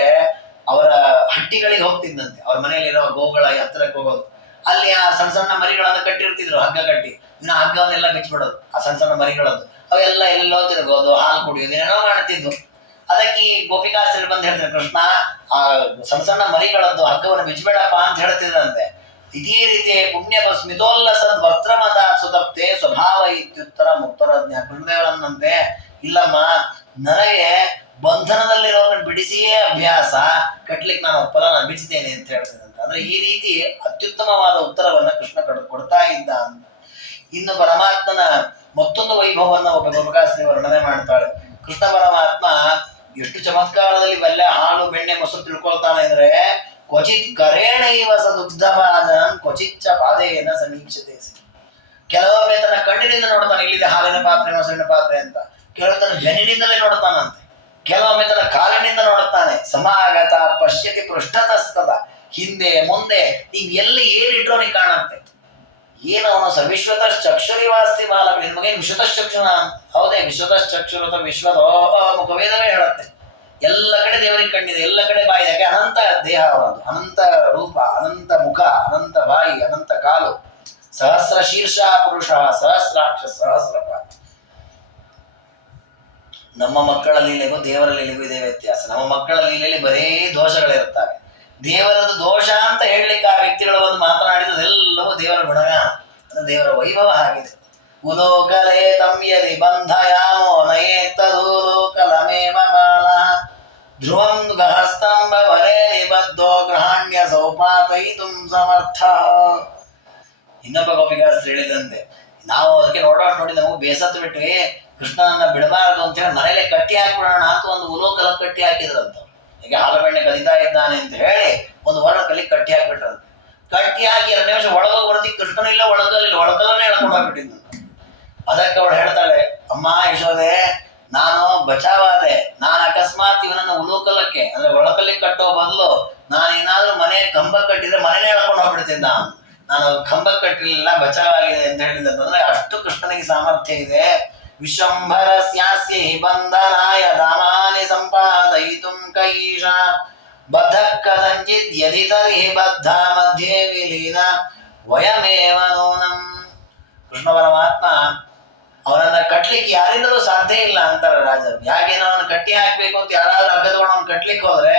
ಅವರ ಹಟ್ಟಿಗಳಿಗೆ ಹೋಗ್ತಿದ್ದಂತೆ. ಅವ್ರ ಮನೆಯಲ್ಲಿರೋ ಗೋಗಳ ಹತ್ತಿರಕ್ಕೆ ಹೋಗೋದು. ಅಲ್ಲಿ ಆ ಸಣ್ಣ ಸಣ್ಣ ಮರಿಗಳನ್ನು ಕಟ್ಟಿರ್ತಿದ್ರು, ಹಗ್ಗ ಕಟ್ಟಿ. ಇನ್ನು ಹಗ್ಗವನ್ನೆಲ್ಲ ಬಿಚ್ಚಿಬಿಡೋದು ಆ ಸಣ್ಣ ಸಣ್ಣ ಮರಿಗಳದ್ದು. ಅವೆಲ್ಲ ಎಲ್ಲೋ ತಿರುಗೋದು, ಹಾಲು ಕುಡಿಯೋದು, ಏನೋ ಮಾಡ್ತಿದ್ವು. ಅದಕ್ಕೆ ಈ ಗೋಪಿಕಾಸ್ತ್ರೀ ಬಂದು ಹೇಳ್ತಾರೆ, ಕೃಷ್ಣ ಆ ಸಣ್ಣ ಸಣ್ಣ ಮರಿಗಳದ್ದು ಹಗ್ಗವನ್ನು ಬಿಚ್ಚಬೇಡಪ್ಪ ಅಂತ ಹೇಳ್ತಿದ್ದಂತೆ. ಇದೇ ರೀತಿ ಪುಣ್ಯ ಸ್ಮಿತೋಲ್ಲಸದ್ ವಕ್ರಮದ ಸುತಪ್ತೆ ಸ್ವಭಾವ ಇತ್ಯುತ್ತರ ಮುತ್ತರಜ್ಞ. ಕೃಷ್ಣದೇವರನ್ನಂತೆ, ಇಲ್ಲಮ್ಮ ನನಗೆ ಬಂಧನದಲ್ಲಿರೋರನ್ನ ಬಿಡಿಸಿಯೇ ಅಭ್ಯಾಸ, ಕಟ್ಲಿಕ್ಕೆ ನಾನು ಒಪ್ಪಲ್ಲ, ನಾನು ಬಿಡಿಸ್ತೇನೆ ಅಂತ ಹೇಳ್ತಿದ್ದಂತೆ. ಅಂದ್ರೆ ಈ ರೀತಿ ಅತ್ಯುತ್ತಮವಾದ ಉತ್ತರವನ್ನ ಕೃಷ್ಣ ಕೊಡ್ತಾ ಇದ್ದ ಅಂತ. ಇನ್ನು ಪರಮಾತ್ಮನ ಮತ್ತೊಂದು ವೈಭವವನ್ನ ಒಬ್ಬ ಗೋಪಿಕಾಸ್ತ್ರೀ ವರ್ಣನೆ ಮಾಡ್ತಾಳೆ. ಕೃಷ್ಣ ಪರಮಾತ್ಮ ಎಷ್ಟು ಚಮತ್ಕಾರದಲ್ಲಿ ಬಲ್ಲೆ ಹಾಲು ಬೆಣ್ಣೆ ಮೊಸರು ತಿಳ್ಕೊಳ್ತಾನೆ ಅಂದ್ರೆ, ಕ್ವಚಿತ್ ಕರೇಣ ಇವ ಸ ದುಗ್ಧಪಾದನಂ ಕ್ವಚಿಚ್ಚ ಪಾದೇನ ಸಮೀಕ್ಷತೆ. ಕೆಲವೊಮ್ಮೆ ತನ್ನ ಕಣ್ಣಿನಿಂದ ನೋಡ್ತಾನೆ, ಇಲ್ಲಿದೆ ಹಾಲಿನ ಪಾತ್ರೆ ಮೊಸರಿನ ಪಾತ್ರೆ ಅಂತ. ಕೆಲವೊಮ್ಮೆ ತನ್ನ ಜನಿನಿಂದಲೇ ನೋಡ್ತಾನಂತೆ. ಕೆಲವೊಮ್ಮೆ ತನ್ನ ಕಾಲಿನಿಂದ ನೋಡುತ್ತಾನೆ. ಸಮಾಗತ ಪಶ್ಯತಿ ಪೃಷ್ಠತಸ್ತದ, ಹಿಂದೆ ಮುಂದೆ ನೀವ್ ಎಲ್ಲಿ ಏನಿಟ್ರೋ ನೀ ಕಾಣುತ್ತೆ. ಏನು ಅವನು ಸವಿಶ್ವತಶ್ಚಕ್ಷುರಿವಾಸ್ತಿ ಬಾಲಕ, ನಿನ್ಮಗೆ ವಿಶ್ವತಶ್ಚಕ್ಷುಣ. ಹೌದೇ, ವಿಶ್ವತಶ್ಚಕ್ಷುರತ ವಿಶ್ವದ ಮುಖವೇದವೇ ಹೇಳುತ್ತೆ. ಎಲ್ಲ ಕಡೆ ದೇವರಿಗೆ ಕಣ್ಣಿದೆ, ಎಲ್ಲ ಕಡೆ ಬಾಯಿ. ಯಾಕೆ ಅನಂತ ದೇಹ ಅವರದು, ಅನಂತ ರೂಪ, ಅನಂತ ಮುಖ, ಅನಂತ ಬಾಯಿ, ಅನಂತ ಕಾಲು. ಸಹಸ್ರ ಶೀರ್ಷ ಪುರುಷ, ಸಹಸ್ರಾಕ್ಷ ಸಹಸ್ರಪಾದ. ನಮ್ಮ ಮಕ್ಕಳ ಲೀಲೆಗೂ ದೇವರ ಲೀಲೆಗೂ ಇದೇ ವ್ಯತ್ಯಾಸ. ನಮ್ಮ ಮಕ್ಕಳ ಲೀಲೆಯಲ್ಲಿ ಬರೇ ದೋಷಗಳಿರುತ್ತವೆ. ದೇವರದ್ದು ದೋಷ ಅಂತ ಹೇಳಲಿಕ್ಕೆ ಆ ವ್ಯಕ್ತಿಗಳು ಒಂದು ಮಾತನಾಡಿದೆಲ್ಲವೂ ದೇವರ ಗುಣಗಾನ, ಅದು ದೇವರ ವೈಭವ ಆಗಿದೆ. ಉಲೋಕಲೇ ತಮ್ಯದಿ ಬಂಧಯಾಮೋ ನಯೇತ್ತದೂಲೋಕಲಮೇವ ಬಾಲ ಧ್ರುವಂ ಗಹಸ್ತಂಬ ವರೇ ನಿಬದ್ಧೋ ಗ್ರಹಾಣ್ಯ ಸೌಪಾತಯಿತುಂ ಸಮರ್ಥ. ಇನ್ನೊಬ್ಬ ಗೋಪಿಕಾಸ್ತ್ರೀ ಹೇಳಿದಂತೆ, ನಾವು ಅದಕ್ಕೆ ನೋಡಿ ನಮಗೂ ಬೇಸತ್ತು ಬಿಟ್ವಿ, ಕೃಷ್ಣನನ್ನ ಬಿಡಬಾರದು ಅಂತ ಹೇಳಿ ಮನೇಲೆ ಕಟ್ಟಿ ಹಾಕ್ಬಿಡೋಣ ಅಂತ ಒಂದು ಉಲೋಕಲ ಕಟ್ಟಿ ಹಾಕಿದ್ರಂತ. ಈಗ ಹಾಲು ಬೆಣ್ಣೆ ಕದಿತಾ ಇದ್ದಾನೆ ಅಂತ ಹೇಳಿ ಒಂದು ವರ್ಣ ಕಲಿ ಕಟ್ಟಿ ಹಾಕ್ಬಿಟ್ರಂತೆ. ಕಟ್ಟಿ ಹಾಕಿ 2 ನಿಮಿಷ ಒಳಗೋಗಿ ಬರ್ತಿ, ಕೃಷ್ಣನಿಲ್ಲ, ಒಳಗಲ್ಲೇ ಎಳ್ಕೊಂಡು ಹೋಗ್ಬಿಟ್ಟಿದ್ದ. ಅದಕ್ಕೆ ಅವಳು ಹೇಳ್ತಾಳೆ, ಅಮ್ಮ ಯಶೋದೆ, ನಾನು ಬಚಾವಾದೆ. ನಾನು ಅಕಸ್ಮಾತ್ ಇವನನ್ನ ಉಲೋಕಲಕ್ಕೆ ಅಂದ್ರೆ ಒಳಕಲ್ಲಿಗೆ ಕಟ್ಟೋ ಬದಲು ನಾನೇನಾದ್ರೂ ಮನೆ ಕಂಬ ಕಟ್ಟಿದ್ರೆ ಮನೆನೇ ಎಳ್ಕೊಂಡು ಹೋಗ್ಬಿಡ್ತಿದ್ದ. ನಾನು ಕಂಬ ಕಟ್ಟಿರ್ಲಿಲ್ಲ, ಬಚಾವಾಗಿದೆ ಅಂತ ಹೇಳಿದಂತಂದ್ರೆ ಅಷ್ಟು ಕೃಷ್ಣನಿಗೆ ಸಾಮರ್ಥ್ಯ ಇದೆ. ವಿಶ್ವಂಭರ ಸ್ಯಾಸ್ಯ ಬಂಧನಾಯ ದಾಮಾನಿ ಸಂಪಾದಯಿತುಂ ಕೈಷ ಬದ್ಧ ಕದಂಚಿತ್ ಯದಿ ತರ್ಹಿ ಬದ್ಧ ಮಧ್ಯೆ ವಿಲೀನ ವಯಮೇವ ನೂನಂ. ಕೃಷ್ಣ ಪರಮಾತ್ಮ ಅವನನ್ನ ಕಟ್ಲಿಕ್ಕೆ ಯಾರಿಂದಲೂ ಸಾಧ್ಯ ಇಲ್ಲ ಅಂತಾರೆ ರಾಜರು. ಯಾಕೇನೋ ಅವನ್ನ ಕಟ್ಟಿ ಹಾಕ್ಬೇಕು ಅಂತ ಯಾರಾದ್ರೂ ಹಗ್ಗ ತಗೊಂಡು ಅವ್ನು ಕಟ್ಲಿಕ್ಕೆ ಹೋದ್ರೆ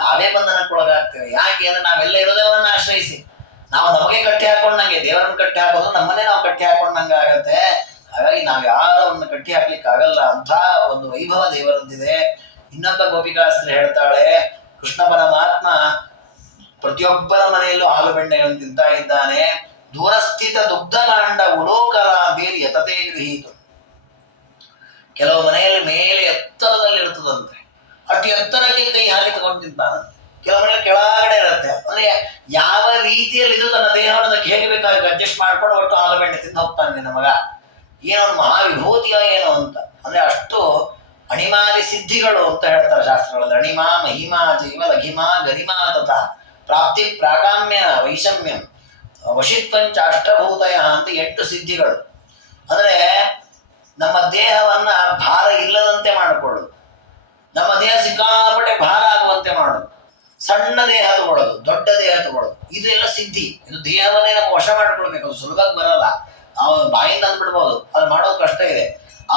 ನಾವೇ ಬಂಧನಕ್ಕೊಳಗಾಗ್ತೇವೆ. ಯಾಕೆ ಅಂದ್ರೆ ನಾವೆಲ್ಲ ಇರೋದೇ ಅವನನ್ನ ಆಶ್ರಯಿಸಿ. ನಾವು ನಮಗೆ ಕಟ್ಟಿ ಹಾಕೊಂಡಂಗೆ, ದೇವರನ್ನ ಕಟ್ಟಿ ಹಾಕೋದು ನಮ್ಮನ್ನೇ ನಾವು ಕಟ್ಟಿ ಹಾಕೊಂಡಂಗೆ ಆಗತ್ತೆ. ಹಾಗಾಗಿ ನಾವು ಯಾರನ್ನು ಕಟ್ಟಿ ಹಾಕ್ಲಿಕ್ಕೆ ಆಗಲ್ಲ. ಅಂತ ಒಂದು ವೈಭವ ದೇವರದ್ದಿದೆ. ಇನ್ನೊಬ್ಬ ಗೋಪಿಕಾಸ್ತ್ರೀ ಹೇಳ್ತಾಳೆ, ಕೃಷ್ಣ ಪರಮಾತ್ಮ ಪ್ರತಿಯೊಬ್ಬರ ಮನೆಯಲ್ಲೂ ಹಾಲು ಬೆಣ್ಣೆಗಳನ್ನು ತಿಂತಾ ಇದ್ದಾನೆ. ದೂರಸ್ಥಿತ ದುಗ್ಧಕಾಂಡ ಉಲೋಕಲ ಬೇರಿ ಯತತೆ ಗೃಹೀತು. ಕೆಲವು ಮನೆಯಲ್ಲಿ ಮೇಲೆ ಎತ್ತರದಲ್ಲಿ ಇರ್ತದಂತೆ, ಅಷ್ಟು ಎತ್ತರಕ್ಕೆ ಕೈ ಹಾಕಿ ತಗೊಂಡು ತಿಂತಾನಂತೆ. ಕೆಲವು ಮನೆಯಲ್ಲಿ ಕೆಳಗಡೆ ಇರುತ್ತೆ. ಅಂದ್ರೆ ಯಾವ ರೀತಿಯಲ್ಲಿ ಇದು ತನ್ನ ದೇಹವನ್ನು ಅದಕ್ಕೆ ಹೇಗೆ ಬೇಕಾಗಿ ಅಡ್ಜಸ್ಟ್ ಮಾಡ್ಕೊಂಡು ಒಟ್ಟು ಹಾಲು ಬೆಣ್ಣೆ ತಿಂದು ಹೋಗ್ತಾನೆ ನನ್ನ ಮಗ. ಏನೋ ಮಹಾವಿಭೂತಿಯ ಏನು ಅಂತ. ಅಂದ್ರೆ ಅಷ್ಟು ಅಣಿಮಾದಿ ಸಿದ್ಧಿಗಳು ಅಂತ ಹೇಳ್ತಾರೆ ಶಾಸ್ತ್ರಗಳಲ್ಲಿ. ಅಣಿಮಾ ಮಹಿಮಾ ಜೈವ ಲಘಿಮಾ ಗರಿಮಾ ತಥಾ ಪ್ರಾಪ್ತಿ ಪ್ರಾಕಾಮ್ಯ ವೈಷಮ್ಯಂ ವಶಿತ್ವಂಚ ಅಷ್ಟಭೂತಯ ಅಂತ 8 ಸಿದ್ಧಿಗಳು. ಅಂದ್ರೆ ನಮ್ಮ ದೇಹವನ್ನ ಭಾರ ಇಲ್ಲದಂತೆ ಮಾಡಿಕೊಳ್ಳೋದು, ನಮ್ಮ ದೇಹ ಸಿಕ್ಕಾಪಟ್ಟೆ ಭಾರ ಆಗುವಂತೆ ಮಾಡೋದು, ಸಣ್ಣ ದೇಹ ತಗೊಳ್ಳೋದು, ದೊಡ್ಡ ದೇಹ ತಗೊಳ್ಳೋದು, ಇದು ಎಲ್ಲ ಸಿದ್ಧಿ. ಇದು ದೇಹವನ್ನೇ ನಾವು ವಶ ಮಾಡ್ಕೊಳ್ಬೇಕು. ಅದು ಸುಲಭವಾಗಿ ಬರಲ್ಲ. ನಾವು ಬಾಯಿಂದ ಅಂದ್ಬಿಡ್ಬೋದು, ಅದು ಮಾಡೋದು ಕಷ್ಟ ಇದೆ.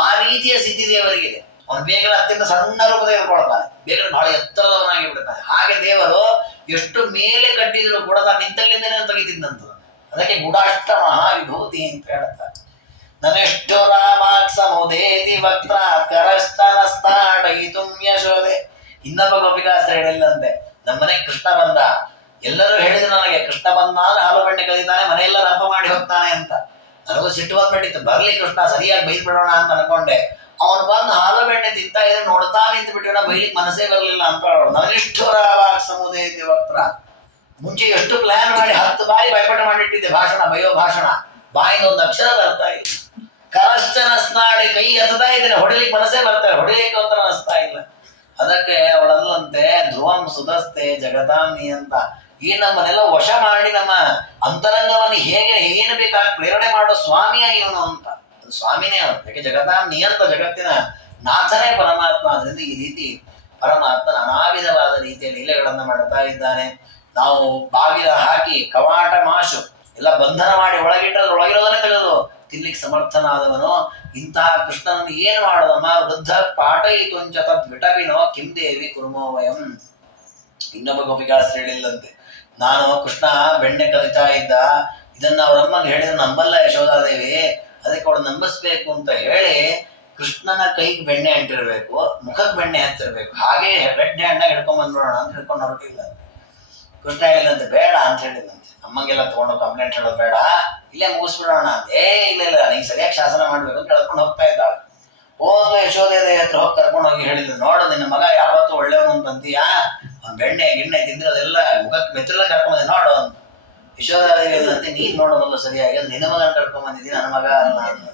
ಆ ರೀತಿಯ ಸಿದ್ಧಿ ದೇವರಿಗಿದೆ. ಅವನು ಬೇಗನೆ ಅತ್ಯಂತ ಸಣ್ಣ ರೂಪದ ಇರ್ಕೊಳ್ತಾನೆ, ಬೇಗನೆ ಬಹಳ ಎತ್ತರದವನಾಗಿ ಬಿಡ್ತಾನೆ. ಹಾಗೆ ದೇವರು ಎಷ್ಟು ಮೇಲೆ ಕಟ್ಟಿದ್ರು ಕೂಡ ತಾನು ನಿಂತಲ್ಲಿಂದನೇ ತೆಗಿತಿದ್ದಂತ. ಅದಕ್ಕೆ ಗುಡಾಷ್ಟ ಮಹಾವಿಭೂತಿ ಅಂತ ಹೇಳ್ತಾರೆ. ನಮೆಷ್ಟು ರಾಮಾಕ್ ಸಮುದೇತಿ ವಕ್ರ ಕರಸ್ತನಸ್ತಾಡಯಿತುಂ ಯಶೋದೆ. ಇನ್ನೊಬ್ಬ ಗೋಪಿಕಾಸ್ತ್ರೀ ಹೇಳಿಲ್ಲಂತೆ, ನಮ್ಮನೆ ಕೃಷ್ಣ ಬಂದ, ಎಲ್ಲರೂ ಹೇಳಿದ್ರು ನನಗೆ ಕೃಷ್ಣ ಬಂದ ಹಾಲು ಬೆಣ್ಣೆ ಕದಿತಾನೆ, ಮನೆಯೆಲ್ಲ ಹಬ್ಬ ಮಾಡಿ ಹೋಗ್ತಾನೆ ಅಂತ. ನನಗೂ ಸಿಟ್ಟು ಬಂದ್ಬಿಟ್ಟಿತ್ತು. ಬರ್ಲಿ ಕೃಷ್ಣ ಸರಿಯಾಗಿ ಬೈದ್ ಬಿಡೋಣ ಅಂತ ಅನ್ಕೊಂಡೆ. ಅವನು ಬಂದು ಹಾಲು ಬೆಣ್ಣೆ ತಿಂತ ಇದ್ರೆ ನೋಡ್ತಾ ನಿಂತು ಬಿಟ್ಟಿನ ಬೈಲಿಕ್ಕೆ ಮನಸ್ಸೇ ಬರಲಿಲ್ಲ ಅಂತ ಹೇಳೋದು. ನನಗಿಷ್ಟುರವಾಗ ಸಮುದಾಯ ವಕ್ರ. ಮುಂಚೆ ಎಷ್ಟು ಪ್ಲಾನ್ ಮಾಡಿ 10 ಬಾರಿ ಭಯಪಟ ಮಾಡಿಟ್ಟಿದ್ದೆ ಭಾಷಣ, ಬಯೋ ಭಾಷಣ. ಬಾಯಿಂದ ಒಂದು ಅಕ್ಷರ ಬರ್ತಾ ಇಲ್ಲ. ಕರಶ್ಚನ ಸ್ನಾಡಿ ಕೈ ಎತ್ತತಾ ಇದ್ದೇನೆ, ಹೊಡಿಲಿಕ್ಕೆ ಮನಸ್ಸೇ ಬರ್ತಾರೆ, ಹೊಡಿಲಿಕ್ಕೆ ಅಂತ ಅನಿಸ್ತಾ ಇಲ್ಲ. ಅದಕ್ಕೆ ಅವಳಲ್ಲಂತೆ ಧ್ರುವಂ ಸುಧಸ್ತೆ ಜಗತಾಂನಿ ಅಂತ. ಈ ನಮ್ಮನ್ನೆಲ್ಲ ವಶ ಮಾಡಿ ನಮ್ಮ ಅಂತರಂಗವನ್ನು ಹೇಗೆ ಏನು ಬೇಕಾಗಿ ಪ್ರೇರಣೆ ಮಾಡೋ ಸ್ವಾಮಿಯ ಇವನು ಅಂತ. ಅದು ಸ್ವಾಮಿನೇ ಅವನು. ಯಾಕೆ ಜಗತಾಂನಿ ಅಂತ, ಜಗತ್ತಿನ ನಾಥನೇ ಪರಮಾತ್ಮ. ಅದರಿಂದ ಈ ರೀತಿ ಪರಮಾತ್ಮ ನಾನಾ ವಿಧವಾದ ರೀತಿಯ ಲೀಲೆಗಳನ್ನು ಮಾಡ್ತಾ ಇದ್ದಾನೆ. ನಾವು ಬಾಗಿಲ ಹಾಕಿ ಕವಾಟ ಮಾಶು ಎಲ್ಲ ಬಂಧನ ಮಾಡಿ ಒಳಗಿಟ್ಟರೆ ಒಳಗಿರೋದನ್ನೇ ತೆಗೆದು ತಿನ್ಲಿಕ್ಕೆ ಸಮರ್ಥನಾದವನು. ಇಂತಹ ಕೃಷ್ಣನನ್ನು ಏನು ಮಾಡೋದಮ್ಮ? ವೃದ್ಧ ಪಾಠಯಿತುಂಚ ತದ್ ವಿಟಪಿನೋ ಕಿಂ ದೇವಿ ಕುರುಮೋ ವಯಂ. ಇನ್ನೊಬ್ಬ ಗೋಪಿಕಾಸ್ತ್ರ ಹೇಳಿಲ್ಲಂತೆ, ನಾನು ಕೃಷ್ಣ ಬೆಣ್ಣೆ ಕಲಿತಾ ಇದ್ದ, ಇದನ್ನ ಅವರಮ್ಮಗೆ ಹೇಳಿದ್ರೆ ನಂಬಲ್ಲ ಯಶೋಧಾದೇವಿ, ಅದಕ್ಕೆ ಅವಳು ನಂಬಿಸ್ಬೇಕು ಅಂತ ಹೇಳಿ ಕೃಷ್ಣನ ಕೈಗೆ ಬೆಣ್ಣೆ ಅಂಟಿರ್ಬೇಕು, ಮುಖಕ್ಕೆ ಬೆಣ್ಣೆ ಹತ್ತಿರ್ಬೇಕು, ಹಾಗೆ ಬೆಣ್ಣೆ ಹಣ್ಣಾಗ ಹಿಡ್ಕೊಂಡ್ ಬಂದ್ಬಿಡೋಣ ಅಂತ ಹಿಡ್ಕೊಂಡು ಹೊರಟಿಲ್ಲ. ಕೃಷ್ಣ ಹೇಳಿದಂತೆ ಬೇಡ ಅಂತ ಹೇಳಿದಂತೆ. ಅಮ್ಮಂಗೆಲ್ಲ ತಗೊಂಡು ಕಂಪ್ಲೇಂಟ್ ಹೇಳೋದು ಬೇಡ, ಇಲ್ಲೇ ಮುಗಿಸ್ಬಿಡೋಣ ಅಂತ. ಇಲ್ಲ ಇಲ್ಲ, ನೀನ್ ಸರಿಯಾಗಿ ಶಾಸನ ಮಾಡ್ಬೇಕು ಅಂತ ಹೇಳ್ಕೊಂಡು ಹೋಗ್ತಾ ಇದ್ದಾಳೆ. ಹೋಗ್ಲ ಯಶೋಧೇವಿ ಹತ್ರ ಹೋಗಿ ಕರ್ಕೊಂಡು ಹೋಗಿ ಹೇಳಿದ್ರು, ನೋಡು ನಿನ್ನ ಮಗ ಯಾವತ್ತೂ ಒಳ್ಳೆಯವನು ಅಂತಂತೀಯಾ, ಅವ್ನು ಬೆಣ್ಣೆ ಗಿಣ್ಣೆ ತಿಂದಿರೋದೆಲ್ಲ ಮುಖಕ್ಕೆ ಬೆತ್ತಲ್ಲ ಕರ್ಕೊಂಬಂದೆ ನೋಡು ಅಂತ. ಯಶೋಧಾದೇವಿ ಅಂತೆ, ನೀನ್ ನೋಡೋದಲ್ಲ ಸರಿಯಾಗಿ, ಅದು ನಿನ್ನ ಮಗನ ಕರ್ಕೊಂಡ್ ಬಂದಿದ್ದೀನಿ, ನನ್ನ ಮಗ ಅಲ್ಲ ಅಂತ.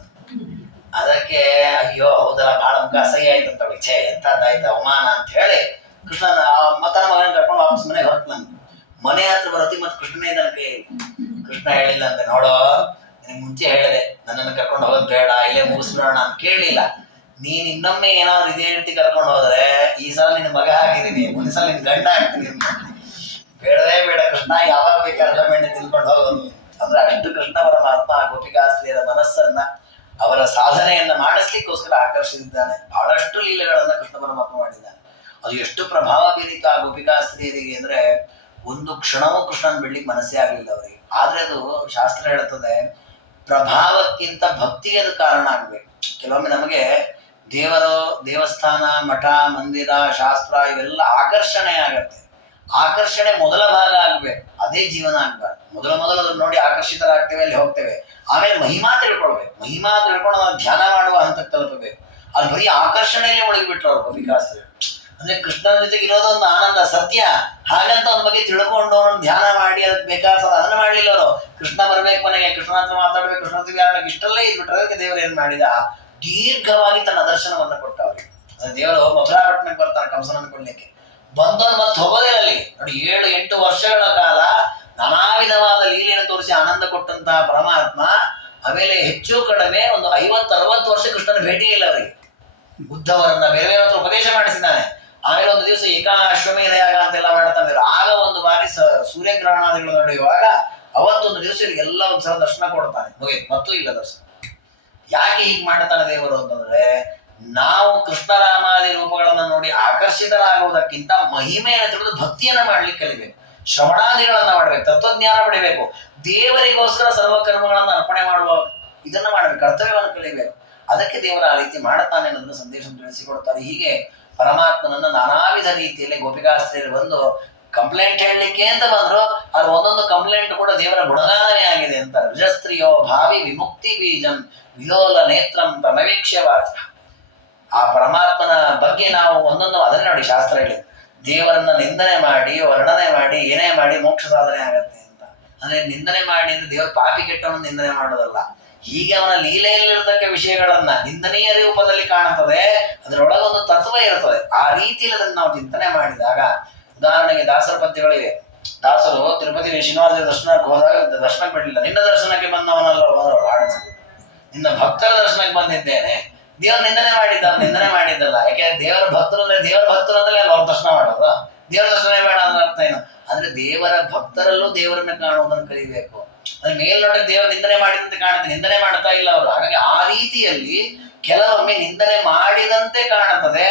ಅದಕ್ಕೆ ಅಯ್ಯೋ ಹೌದಲ್ಲ, ಬಹಳ ಮುಖ ಅಸಹ್ಯ ಆಯ್ತು ಅಂತ ಛೇ ಎಂತದ್ದಾಯ್ತು ಅವಮಾನ ಅಂತ ಹೇಳಿ ಕೃಷ್ಣನ ತನ್ನ ಮಗನ ಕರ್ಕೊಂಡು ವಾಪಸ್ ಮನೆಗೆ ಹೊರಟ್ಲಂತ. ಮನೆ ಹತ್ರ ಬರೋತಿ ಮತ್ತೆ ಕೃಷ್ಣನೇ ನನ್ನ ಕೈ. ಕೃಷ್ಣ ಹೇಳಿಲ್ಲ ಅಂತೆ, ನೋಡೋ ನಿನಗೆ ಮುಂಚೆ ಹೇಳಿದೆ ನನ್ನನ್ನು ಕರ್ಕೊಂಡು ಹೋಗೋದು ಬೇಡ, ಇಲ್ಲೇ ಮುಗಿಸ್ಬಿಡೋಣ ಅಂತ. ಕೇಳಲಿಲ್ಲ. ನೀನ್ ಇನ್ನೊಮ್ಮೆ ಏನಾದ್ರು ಇದೇ ರೀತಿ ಕರ್ಕೊಂಡು ಹೋದ್ರೆ ಈ ಸಲ ನಿನ್ನ ಮಗ ಹಾಕಿದೀನಿ, ಮುಂದಿನ ಸಲ ನಿನ್ ಗಂಡ ಹಾಕ್ತೀನಿ. ಬೇಡವೇ ಬೇಡ ಕೃಷ್ಣ, ಯಾವಾಗ ಬೇಕಾದ್ರೆ ಬೆಣ್ಣೆ ತಿನ್ಕೊಂಡು ಹೋಗೋದು ಅಂದ್ರೆ ಅಷ್ಟು ಕೃಷ್ಣ ಪರಮಾತ್ಮ ಗೋಪಿಕಾಸ್ತ್ರೀಯರ ಮನಸ್ಸನ್ನ, ಅವರ ಸಾಧನೆಯನ್ನ ಮಾಡಿಸ್ಲಿಕ್ಕೋಸ್ಕರ ಆಕರ್ಷಿಸಿದ್ದಾನೆ. ಬಹಳಷ್ಟು ಲೀಲೆಗಳನ್ನ ಕೃಷ್ಣ ಪರಮಾತ್ಮ ಮಾಡಿದ್ದಾನೆ. ಅದು ಎಷ್ಟು ಪ್ರಭಾವ ಬೀರಿತು ಆ ಗೋಪಿಕಾಸ್ತ್ರೀಯರಿಗೆ ಅಂದ್ರೆ ಒಂದು ಕ್ಷಣವೂ ಕೃಷ್ಣನ್ ಬಿಡ್ಲಿಕ್ಕೆ ಮನಸ್ಸೇ ಆಗಲಿಲ್ಲ ಅವರಿಗೆ. ಆದ್ರೆ ಅದು ಶಾಸ್ತ್ರ ಹೇಳುತ್ತದೆ, ಪ್ರಭಾವಕ್ಕಿಂತ ಭಕ್ತಿಗೆ ಅದು ಕಾರಣ ಆಗ್ಬೇಕು. ಕೆಲವೊಮ್ಮೆ ನಮಗೆ ದೇವರು, ದೇವಸ್ಥಾನ, ಮಠ, ಮಂದಿರ, ಶಾಸ್ತ್ರ ಇವೆಲ್ಲ ಆಕರ್ಷಣೆ ಆಗತ್ತೆ. ಆಕರ್ಷಣೆ ಮೊದಲ ಭಾಗ ಆಗ್ಬೇಕು, ಅದೇ ಜೀವನ ಆಗ್ಬಾರ್ದು. ಮೊದಲು ಅದನ್ನ ನೋಡಿ ಆಕರ್ಷಿತರಾಗ್ತೇವೆ, ಅಲ್ಲಿ ಹೋಗ್ತೇವೆ. ಆಮೇಲೆ ಮಹಿಮಾ ತಿಳ್ಕೊಳ್ಬೇಕು. ಮಹಿಮಾ ತಿಳ್ಕೊಂಡು ನಾವು ಧ್ಯಾನ ಮಾಡುವ ಹಂತಕ್ಕೆ ತಲುಪಬೇಕು. ಅಲ್ಲಿ ಬರೀ ಆಕರ್ಷಣೆಯಲ್ಲಿ ಮುಳುಗಿಬಿಟ್ರು ಅವರು ಗೋಪಿಕಾಸ್ತ್ರೀಯರು. ಅಂದ್ರೆ ಕೃಷ್ಣನ ಜೊತೆಗೆ ಇರೋದೊಂದು ಆನಂದ ಸತ್ಯ. ಹಾಗಂತ ಅವ್ನ ಬಗ್ಗೆ ತಿಳ್ಕೊಂಡು ಅವನು ಧ್ಯಾನ ಮಾಡಿ ಅದಕ್ಕೆ ಬೇಕಾದ ಅದನ್ನ ಮಾಡ್ಲಿಲ್ಲ ಅವರು. ಕೃಷ್ಣ ಬರ್ಬೇಕು ಮನೆಗೆ, ಕೃಷ್ಣ ಹತ್ರ ಮಾತಾಡ್ಬೇಕು, ಕೃಷ್ಣ ಹತ್ರ ಯಾರಕ್ಕೆ ಇಷ್ಟಲ್ಲೇ ಇದ್ಬಿಟ್ರೆ ಅದಕ್ಕೆ ದೇವರು ಏನ್ ಮಾಡಿದ, ದೀರ್ಘವಾಗಿ ತನ್ನ ದರ್ಶನವನ್ನ ಕೊಟ್ಟ ಅವ್ರಿಗೆ. ದೇವರು ಮಥುರಾ ಪಟ್ಟಣಕ್ಕೆ ಬರ್ತಾನೆ ಕಂಸನನ್ನು ಕೊಡ್ಲಿಕ್ಕೆ. ಬಂದವನು ಮತ್ತೆ ಹೋಗೋದೇ ಅಲ್ಲಿ ನೋಡಿ 7-8 ವರ್ಷಗಳ ಕಾಲ ನಾನಾ ವಿಧವಾದ ಲೀಲೆಯನ್ನು ತೋರಿಸಿ ಆನಂದ ಕೊಟ್ಟಂತಹ ಪರಮಾತ್ಮ ಆಮೇಲೆ ಹೆಚ್ಚು ಕಡಿಮೆ ಒಂದು 50-60 ವರ್ಷ ಕೃಷ್ಣನ ಭೇಟಿ ಇಲ್ಲ ಅವರಿಗೆ. ಬುದ್ಧವರನ್ನ ಬೇರೆ ಬೇರೆ ಹತ್ರ ಉಪದೇಶ ಮಾಡಿಸಿದ್ದಾನೆ. ಆಮೇಲೆ ಒಂದು ದಿವಸ ಏಕಾಶ್ವಮೇಧ ಯಾಗ ಅಂತೆಲ್ಲ ಮಾಡ್ತಾನೆ. ಆಗ ಒಂದು ಬಾರಿ ಸೂರ್ಯಗ್ರಹಣಾದಿಗಳು ನಡೆಯುವಾಗ ಅವತ್ತೊಂದು ದಿವಸ ಎಲ್ಲ ಒಂದ್ಸಲ ದರ್ಶನ ಕೊಡ್ತಾನೆ. ಮುಗಿತು, ಮತ್ತೂ ಇಲ್ಲ ದರ್ಶನ. ಯಾಕೆ ಹೀಗೆ ಮಾಡ್ತಾನೆ ದೇವರು ಅಂತಂದ್ರೆ, ನಾವು ಕೃಷ್ಣರಾಮಾದಿ ರೂಪಗಳನ್ನ ನೋಡಿ ಆಕರ್ಷಿತರಾಗುವುದಕ್ಕಿಂತ ಮಹಿಮೆಯನ್ನು ತಿಳಿದು ಭಕ್ತಿಯನ್ನ ಮಾಡ್ಲಿಕ್ಕೆ ಕಲಿಬೇಕು, ಶ್ರವಣಾದಿಗಳನ್ನ ಮಾಡ್ಬೇಕು, ತತ್ವಜ್ಞಾನ ಪಡಿಬೇಕು, ದೇವರಿಗೋಸ್ಕರ ಸರ್ವಕರ್ಮಗಳನ್ನ ಅರ್ಪಣೆ ಮಾಡುವ ಇದನ್ನ ಮಾಡ್ಬೇಕು, ಕರ್ತವ್ಯವನ್ನು ಕಲಿಬೇಕು. ಅದಕ್ಕೆ ದೇವರ ಆ ರೀತಿ ಮಾಡುತ್ತಾನೆ ಅನ್ನೋದನ್ನ ಸಂದೇಶ ತಿಳಿಸಿಕೊಡ್ತಾರೆ. ಹೀಗೆ ಪರಮಾತ್ಮನನ್ನ ನಾನಾ ವಿಧ ರೀತಿಯಲ್ಲಿ ಗೋಪಿಕಾಸ್ತ್ರೀಯರು ಬಂದು ಕಂಪ್ಲೇಂಟ್ ಹೇಳಲಿಕ್ಕೆ ಅಂತ ಬಂದ್ರು. ಅದು ಒಂದೊಂದು ಕಂಪ್ಲೇಂಟ್ ಕೂಡ ದೇವರ ಗುಣಗಾನವೇ ಆಗಿದೆ ಅಂತಾರೆ. ವಿಜಸ್ತ್ರೀಯೋ ಭಾವಿ ವಿಮುಕ್ತಿ ಬೀಜಂ ವಿಲೋಲ ನೇತ್ರಂ ತಮವೀಕ್ಷ್ಯ ವಾಚ. ಆ ಪರಮಾತ್ಮನ ಬಗ್ಗೆ ನಾವು ಒಂದೊಂದು ಅದನ್ನ ನೋಡಿ ಶಾಸ್ತ್ರ ಹೇಳಿದೆ, ದೇವರನ್ನ ನಿಂದನೆ ಮಾಡಿ ವರ್ಣನೆ ಮಾಡಿ ಏನೇ ಮಾಡಿ ಮೋಕ್ಷ ಸಾಧನೆ ಆಗತ್ತೆ ಅಂತ. ಅಂದ್ರೆ ನಿಂದನೆ ಮಾಡಿ ಅಂದ್ರೆ ದೇವರ ಪಾಪಿ ಕೆಟ್ಟವನ್ನ ನಿಂದನೆ ಮಾಡೋದಲ್ಲ. ಹೀಗೆ ಅವನ ಲೀಲೆಯಲ್ಲಿರತಕ್ಕ ವಿಷಯಗಳನ್ನ ನಿಂದನೀಯ ರೂಪದಲ್ಲಿ ಕಾಣುತ್ತದೆ, ಅದರೊಳಗೊಂದು ತತ್ವ ಇರ್ತದೆ. ಆ ರೀತಿಯಲ್ಲಿ ಅದನ್ನು ನಾವು ಚಿಂತನೆ ಮಾಡಿದಾಗ, ಉದಾಹರಣೆಗೆ ದಾಸರ ಪದ್ಯಗಳಿವೆ. ದಾಸರು ತಿರುಪತಿ ಶ್ರೀನಿವಾಸ ದರ್ಶನಕ್ಕೆ ಹೋದಾಗ ದರ್ಶನಕ್ಕೆ ಬಿಡಲಿಲ್ಲ. ನಿನ್ನ ದರ್ಶನಕ್ಕೆ ಬಂದವನಲ್ಲ ನಿನ್ನ ಭಕ್ತರ ದರ್ಶನಕ್ಕೆ ಬಂದಿದ್ದೇನೆ. ದೇವ್ರ ನಿಂದನೆ ಮಾಡಿದ್ದಲ್ಲ. ಯಾಕೆ ದೇವರ ಭಕ್ತರು ಅಂದ್ರೆ ದೇವರ ಭಕ್ತರು ಅಂದ್ರೆ ಅಲ್ಲ ಅವ್ರ ದರ್ಶನ ಮಾಡೋದು. ದೇವರ ದರ್ಶನ ಬೇಡ ಅನ್ನೋ ಅರ್ಥ ಏನು ಅಂದ್ರೆ ದೇವರ ಭಕ್ತರಲ್ಲೂ ದೇವರನ್ನ ಕಾಣುವುದನ್ನು ಕಲಿಬೇಕು. ಅದ್ರ ಮೇಲ್ನೋಟ ದೇವರ ನಿಂದನೆ ಮಾಡಿದಂತೆ ಕಾಣುತ್ತೆ, ನಿಂದನೆ ಮಾಡ್ತಾ ಇಲ್ಲ ಅವರು. ಹಾಗಾಗಿ ಆ ರೀತಿಯಲ್ಲಿ ಕೆಲವೊಮ್ಮೆ ನಿಂದನೆ ಮಾಡಿದಂತೆ ಕಾಣುತ್ತದೆ,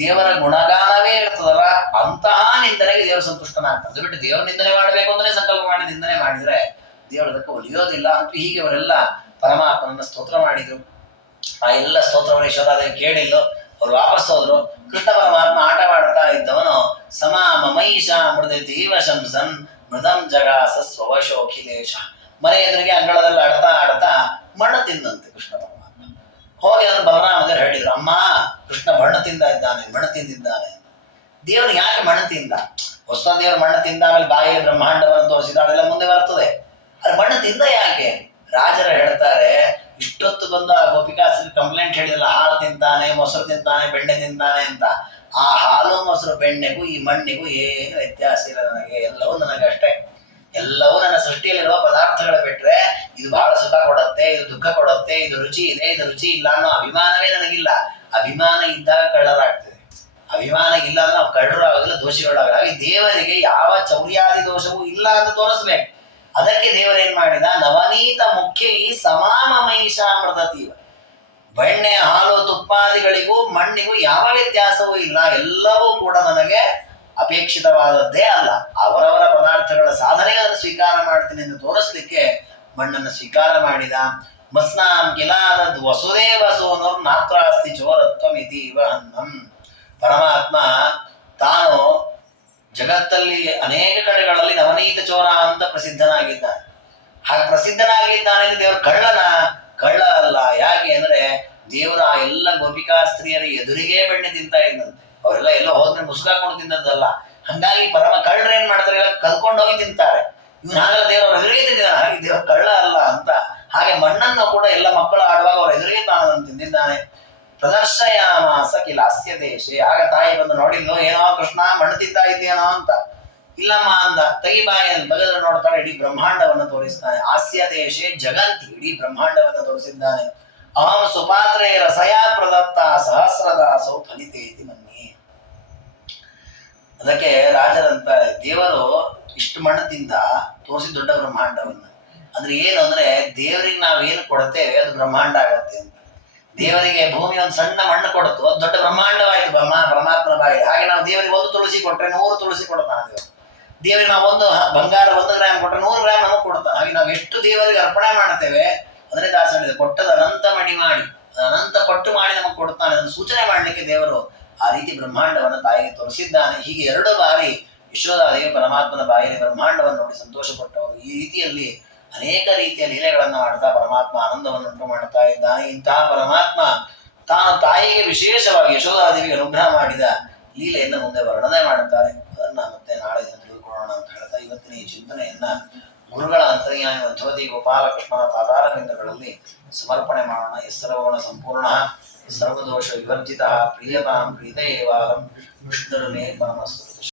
ದೇವರ ಗುಣಗಾನವೇ ಇರ್ತದಲ್ಲ, ಅಂತಹ ನಿಂದನೆಗೆ ದೇವರು ಸಂತುಷ್ಟನಾಗ್ತದೆ. ಅದು ಬಿಟ್ಟು ದೇವರ ನಿಂದನೆ ಮಾಡಬೇಕು ಅಂದ್ರೆ ಸಂಕಲ್ಪ ಮಾಡಿ ನಿಂದನೆ ಮಾಡಿದ್ರೆ ದೇವರು ಅದಕ್ಕೆ ಒಲಿಯೋದಿಲ್ಲ ಅಂತೂ. ಹೀಗೆ ಅವರೆಲ್ಲ ಪರಮಾತ್ಮನನ್ನ ಸ್ತೋತ್ರ ಮಾಡಿದ್ರು. ಆ ಎಲ್ಲ ಸ್ತೋತ್ರವನ್ನು ಯಶೋಧಾದೇವಿ ಕೇಳಿಲ್ಲ, ಅವ್ರು ವಾಪಸ್ ಹೋದ್ರು. ಕೃಷ್ಣ ಪರಮಾತ್ಮ ಆಟ ಮಾಡ್ತಾ ಇದ್ದವನು ಸಮ ಮಮೈಷ ಮೃದತೀವ ಶಂಸನ್ ಮೃದಂ ಜಗಾಸ ಸ್ವವಶೋಖಿಲೇಶ. ಮನೆ ಎದುರಿಗೆ ಅಂಗಳದಲ್ಲಿ ಆಡ್ತಾ ಆಡ್ತಾ ಮಣ್ಣು ತಿಂದಂತೆ ಕೃಷ್ಣ ಪರಮಾತ್ಮ. ಹೋಗಿ ಅದನ್ನು ಬಲರಾಮದೇವರು ಹೇಳಿದ್ರು, ಅಮ್ಮ ಕೃಷ್ಣ ಮಣ್ಣು ತಿಂದಿದ್ದಾನೆ. ದೇವರು ಯಾಕೆ ಮಣ್ಣು ತಿಂದ? ಹೊಸ ದೇವರು ಮಣ್ಣು ತಿಂದ, ಆಮೇಲೆ ಬಾಯಿಗೆ ಬ್ರಹ್ಮಾಂಡವನ್ನು ತೋರಿಸಿದ, ಅದೆಲ್ಲ ಮುಂದೆ ಬರ್ತದೆ. ಅದು ಮಣ್ಣು ತಿಂದ ಯಾಕೆ? ರಾಜರು ಹೇಳ್ತಾರೆ, ಇಷ್ಟೊತ್ತು ಬಂದು ಆ ಗೋಪಿಕಾಸ್ತ್ರೀ ಕಂಪ್ಲೇಂಟ್ ಹೇಳಿಲ್ಲ, ಹಾಲು ತಿಂತಾನೆ, ಮೊಸರು ತಿಂತಾನೆ, ಬೆಣ್ಣೆ ತಿಂತಾನೆ ಅಂತ. ಆ ಹಾಲು ಮೊಸರು ಬೆಣ್ಣೆಗೂ ಈ ಮಣ್ಣಿಗೂ ಏನು ವ್ಯತ್ಯಾಸ ಇಲ್ಲ ನನಗೆ, ಎಲ್ಲವೂ ನನಗಷ್ಟೇ. ಎಲ್ಲವೂ ನನ್ನ ಸೃಷ್ಟಿಯಲ್ಲಿರುವ ಪದಾರ್ಥಗಳು ಬಿಟ್ರೆ ಇದು ಬಹಳ ಸುಖ ಕೊಡುತ್ತೆ, ಇದು ದುಃಖ ಕೊಡುತ್ತೆ, ಇದು ರುಚಿ ಇದೆ, ಇದು ರುಚಿ ಇಲ್ಲ ಅನ್ನೋ ಅಭಿಮಾನವೇ ನನಗಿಲ್ಲ. ಅಭಿಮಾನ ಇದ್ದಾಗ ಕಳ್ಳರಾಗ್ತದೆ, ಅಭಿಮಾನ ಇಲ್ಲ ಅಂದ್ರೆ ನಾವು ಕಳ್ಳರು ಆಗೋದಿಲ್ಲ, ದೋಷಿಗಳಾಗಲ್ಲ. ಹಾಗೆ ದೇವರಿಗೆ ಯಾವ ಚೌರ್ಯಾದಿ ದೋಷವೂ ಇಲ್ಲ ಅಂತ ತೋರಿಸ್ಬೇಕು. ಅದಕ್ಕೆ ದೇವರೇನ್ ಮಾಡಿದ, ನವನೀತ ಮುಖ್ಯ ಈ ಸಮಾಮೈಷಾಮೃತತೀವ, ಬೆಣ್ಣೆ ಹಾಲು ತುಪ್ಪಾದಿಗಳಿಗೂ ಮಣ್ಣಿಗೂ ಯಾವ ವ್ಯತ್ಯಾಸವೂ ಇಲ್ಲ, ಎಲ್ಲವೂ ಕೂಡ ನನಗೆ ಅಪೇಕ್ಷಿತವಾದದ್ದೇ ಅಲ್ಲ. ಅವರವರ ಪದಾರ್ಥಗಳ ಸಾಧನೆಗೆ ಅದನ್ನು ಸ್ವೀಕಾರ ಮಾಡ್ತೀನಿ ಎಂದು ತೋರಿಸ್ಲಿಕ್ಕೆ ಮಣ್ಣನ್ನು ಸ್ವೀಕಾರ ಮಾಡಿದ. ಮಸ್ನಾಂ ಕಿಲಾದ ವಸುದೇವ ಸೋನರ್ ನಾತ್ರಾಸ್ತಿ ಚೋರತ್ವಂ ಇತಿ ಇವ ಅನ್ನಂ. ಪರಮಾತ್ಮ ತಾನು ಜಗತ್ತಲ್ಲಿ ಅನೇಕ ಕಡೆಗಳಲ್ಲಿ ನವನೀತ ಚೋರ ಅಂತ ಪ್ರಸಿದ್ಧನಾಗಿದ್ದಾನೆ. ಹಾಗೆ ಪ್ರಸಿದ್ಧನಾಗಿದ್ದಾನೆ ದೇವರು ಕಳ್ಳ ಅಲ್ಲ. ಯಾಕೆ ಅಂದ್ರೆ ದೇವರ ಆ ಎಲ್ಲ ಗೋಪಿಕಾ ಸ್ತ್ರೀಯರ ಎದುರಿಗೆ ಬೆಣ್ಣೆ ತಿಂತಾ ಇದ್ದಂತೆ. ಅವರೆಲ್ಲ ಎಲ್ಲೋ ಹೋದ್ರೆ ಮುಸುಗಾಕೊಂಡು ತಿಂದದ್ದಲ್ಲ. ಹಂಗಾಗಿ ಪರಮ ಕಳ್ಳರು ಏನ್ ಮಾಡ್ತಾರೆ, ಎಲ್ಲ ಕಲ್ಕೊಂಡು ಹೋಗಿ ತಿಂತಾರೆ. ಇವನು ಹಾಗಲ್ಲ, ದೇವರ ಎದುರಿಗೆ ತಿಂದಿದ್ದಾನೆ, ಹಾಗೆ ದೇವರು ಕಳ್ಳ ಅಲ್ಲ ಅಂತ. ಹಾಗೆ ಮಣ್ಣನ್ನು ಕೂಡ ಎಲ್ಲ ಮಕ್ಕಳು ಆಡುವಾಗ ಅವರ ಎದುರಿಗೆ ತಾನು ತಿಂದಿದ್ದಾನೆ. ಪ್ರದರ್ಶಯಾಮಾಸ ಕಿಲಾಸ್ಯ ದೇಶೆ. ಆಗ ತಾಯಿ ಬಂದು ನೋಡಿದ್ಲು, ಏನೋ ಕೃಷ್ಣ ಮಣ್ಣು ತಿಂತಾ ಇದ್ದೇನೋ ಅಂತ. ಇಲ್ಲಮ್ಮ ಅಂದ. ತೆಗಿಬಾಯಿ ಅಂತ ತೆಗೆದ್ರೆ ನೋಡ್ತಾಳೆ, ಇಡೀ ಬ್ರಹ್ಮಾಂಡವನ್ನು ತೋರಿಸ್ತಾನೆ. ಹಾಸ್ಯ ದೇಶೆ ಜಗಂತಿ, ಇಡೀ ಬ್ರಹ್ಮಾಂಡವನ್ನು ತೋರಿಸಿದ್ದಾನೆ. ಅಹಂ ಸುಪಾತ್ರೇ ರಸಯಾ ಪ್ರದತ್ತ ಸಹಸ್ರದಾಸೌ ಫಲಿತೇತಿ ಮನ್ನಿ. ಅದಕ್ಕೆ ರಾಜರಂತಾರೆ, ದೇವರು ಇಷ್ಟು ಮಣ್ಣು ತಿಂದ, ತೋರಿಸಿ ದೊಡ್ಡ ಬ್ರಹ್ಮಾಂಡವನ್ನ. ಅಂದ್ರೆ ಏನು ಅಂದ್ರೆ ದೇವರಿಗೆ ನಾವೇನು ಕೊಡ್ತೇವೆ ಅದು ಬ್ರಹ್ಮಾಂಡ ಆಗತ್ತೆ ಅಂತ. ದೇವರಿಗೆ ಭೂಮಿ ಒಂದು ಸಣ್ಣ ಮಣ್ಣು ಕೊಡ್ತು, ಅದು ದೊಡ್ಡ ಬ್ರಹ್ಮಾಂಡವಾಯಿತು ಪರಮಾತ್ಮನ ಬಾಯಿ. ಹಾಗೆ ನಾವು ದೇವರಿಗೆ 1 ತುಳಸಿ ಕೊಟ್ರೆ 100 ತುಳಸಿ ಕೊಡ್ತಾನೆ ದೇವರು. ದೇವರಿಗೆ ನಾವು ಬಂಗಾರ 1 ಗ್ರಾಮ್ ಕೊಟ್ರೆ 100 ಗ್ರಾಮ್ ನಮಗೆ ಕೊಡ್ತಾನೆ. ಹಾಗೆ ನಾವು ಎಷ್ಟು ದೇವರಿಗೆ ಅರ್ಪಣೆ ಮಾಡ್ತೇವೆ ಅದನ್ನೇ ದಾಸನಿದೆ, ಕೊಟ್ಟದ ಅನಂತ ಮಡಿ ಮಾಡಿ, ಅನಂತ ಪಟ್ಟು ಮಾಡಿ ನಮಗೆ ಕೊಡ್ತಾನೆ. ಅದನ್ನು ಸೂಚನೆ ಮಾಡಲಿಕ್ಕೆ ದೇವರು ಆ ರೀತಿ ಬ್ರಹ್ಮಾಂಡವನ್ನು ತಾಯಿಗೆ ತೋರಿಸಿದ್ದಾನೆ. ಹೀಗೆ 2 ಬಾರಿ ಯಶೋಧಾದೇವಿ ಪರಮಾತ್ಮನ ಬಾಯಿಯಲ್ಲಿ ಬ್ರಹ್ಮಾಂಡವನ್ನು ನೋಡಿ ಸಂತೋಷಪಟ್ಟವರು. ಈ ರೀತಿಯಲ್ಲಿ ಅನೇಕ ರೀತಿಯ ಲೀಲೆಗಳನ್ನು ಮಾಡ್ತಾ ಪರಮಾತ್ಮ ಆನಂದವನ್ನುಂಟು ಮಾಡ್ತಾ ಇದ್ದಾನೆ. ಇಂತಹ ಪರಮಾತ್ಮ ತಾನು ತಾಯಿಗೆ ವಿಶೇಷವಾಗಿ ಯಶೋಧಾದೇವಿಗೆ ಅನುಗ್ರಹ ಮಾಡಿದ ಲೀಲೆಯನ್ನು ಮುಂದೆ ವರ್ಣನೆ ಮಾಡುತ್ತಾರೆ. ಅದನ್ನ ಮತ್ತೆ ನಾಳೆ ದಿನ ತಿಳಿದುಕೊಳ್ಳೋಣ ಅಂತ ಹೇಳ್ತಾ ಇವತ್ತಿನ ಈ ಚಿಂತನೆಯನ್ನ ಗುರುಗಳ ಅಂತರ್ಯಾಮಿ ಮಧ್ವತಿ ಗೋಪಾಲಕೃಷ್ಣನ ಪಾದಾರವಿಂದಗಳಲ್ಲಿ ಸಮರ್ಪಣೆ ಮಾಡೋಣ. ಸರ್ವಗುಣ ಸಂಪೂರ್ಣ ಸರ್ವದೋಷ ವಿವರ್ಜಿತ ಪ್ರಿಯತಾಂ ಪ್ರೀತಯೇವಾಲಂ ವಿಷ್ಣುರ್ಮೇ ಪರಮಸ್ತು.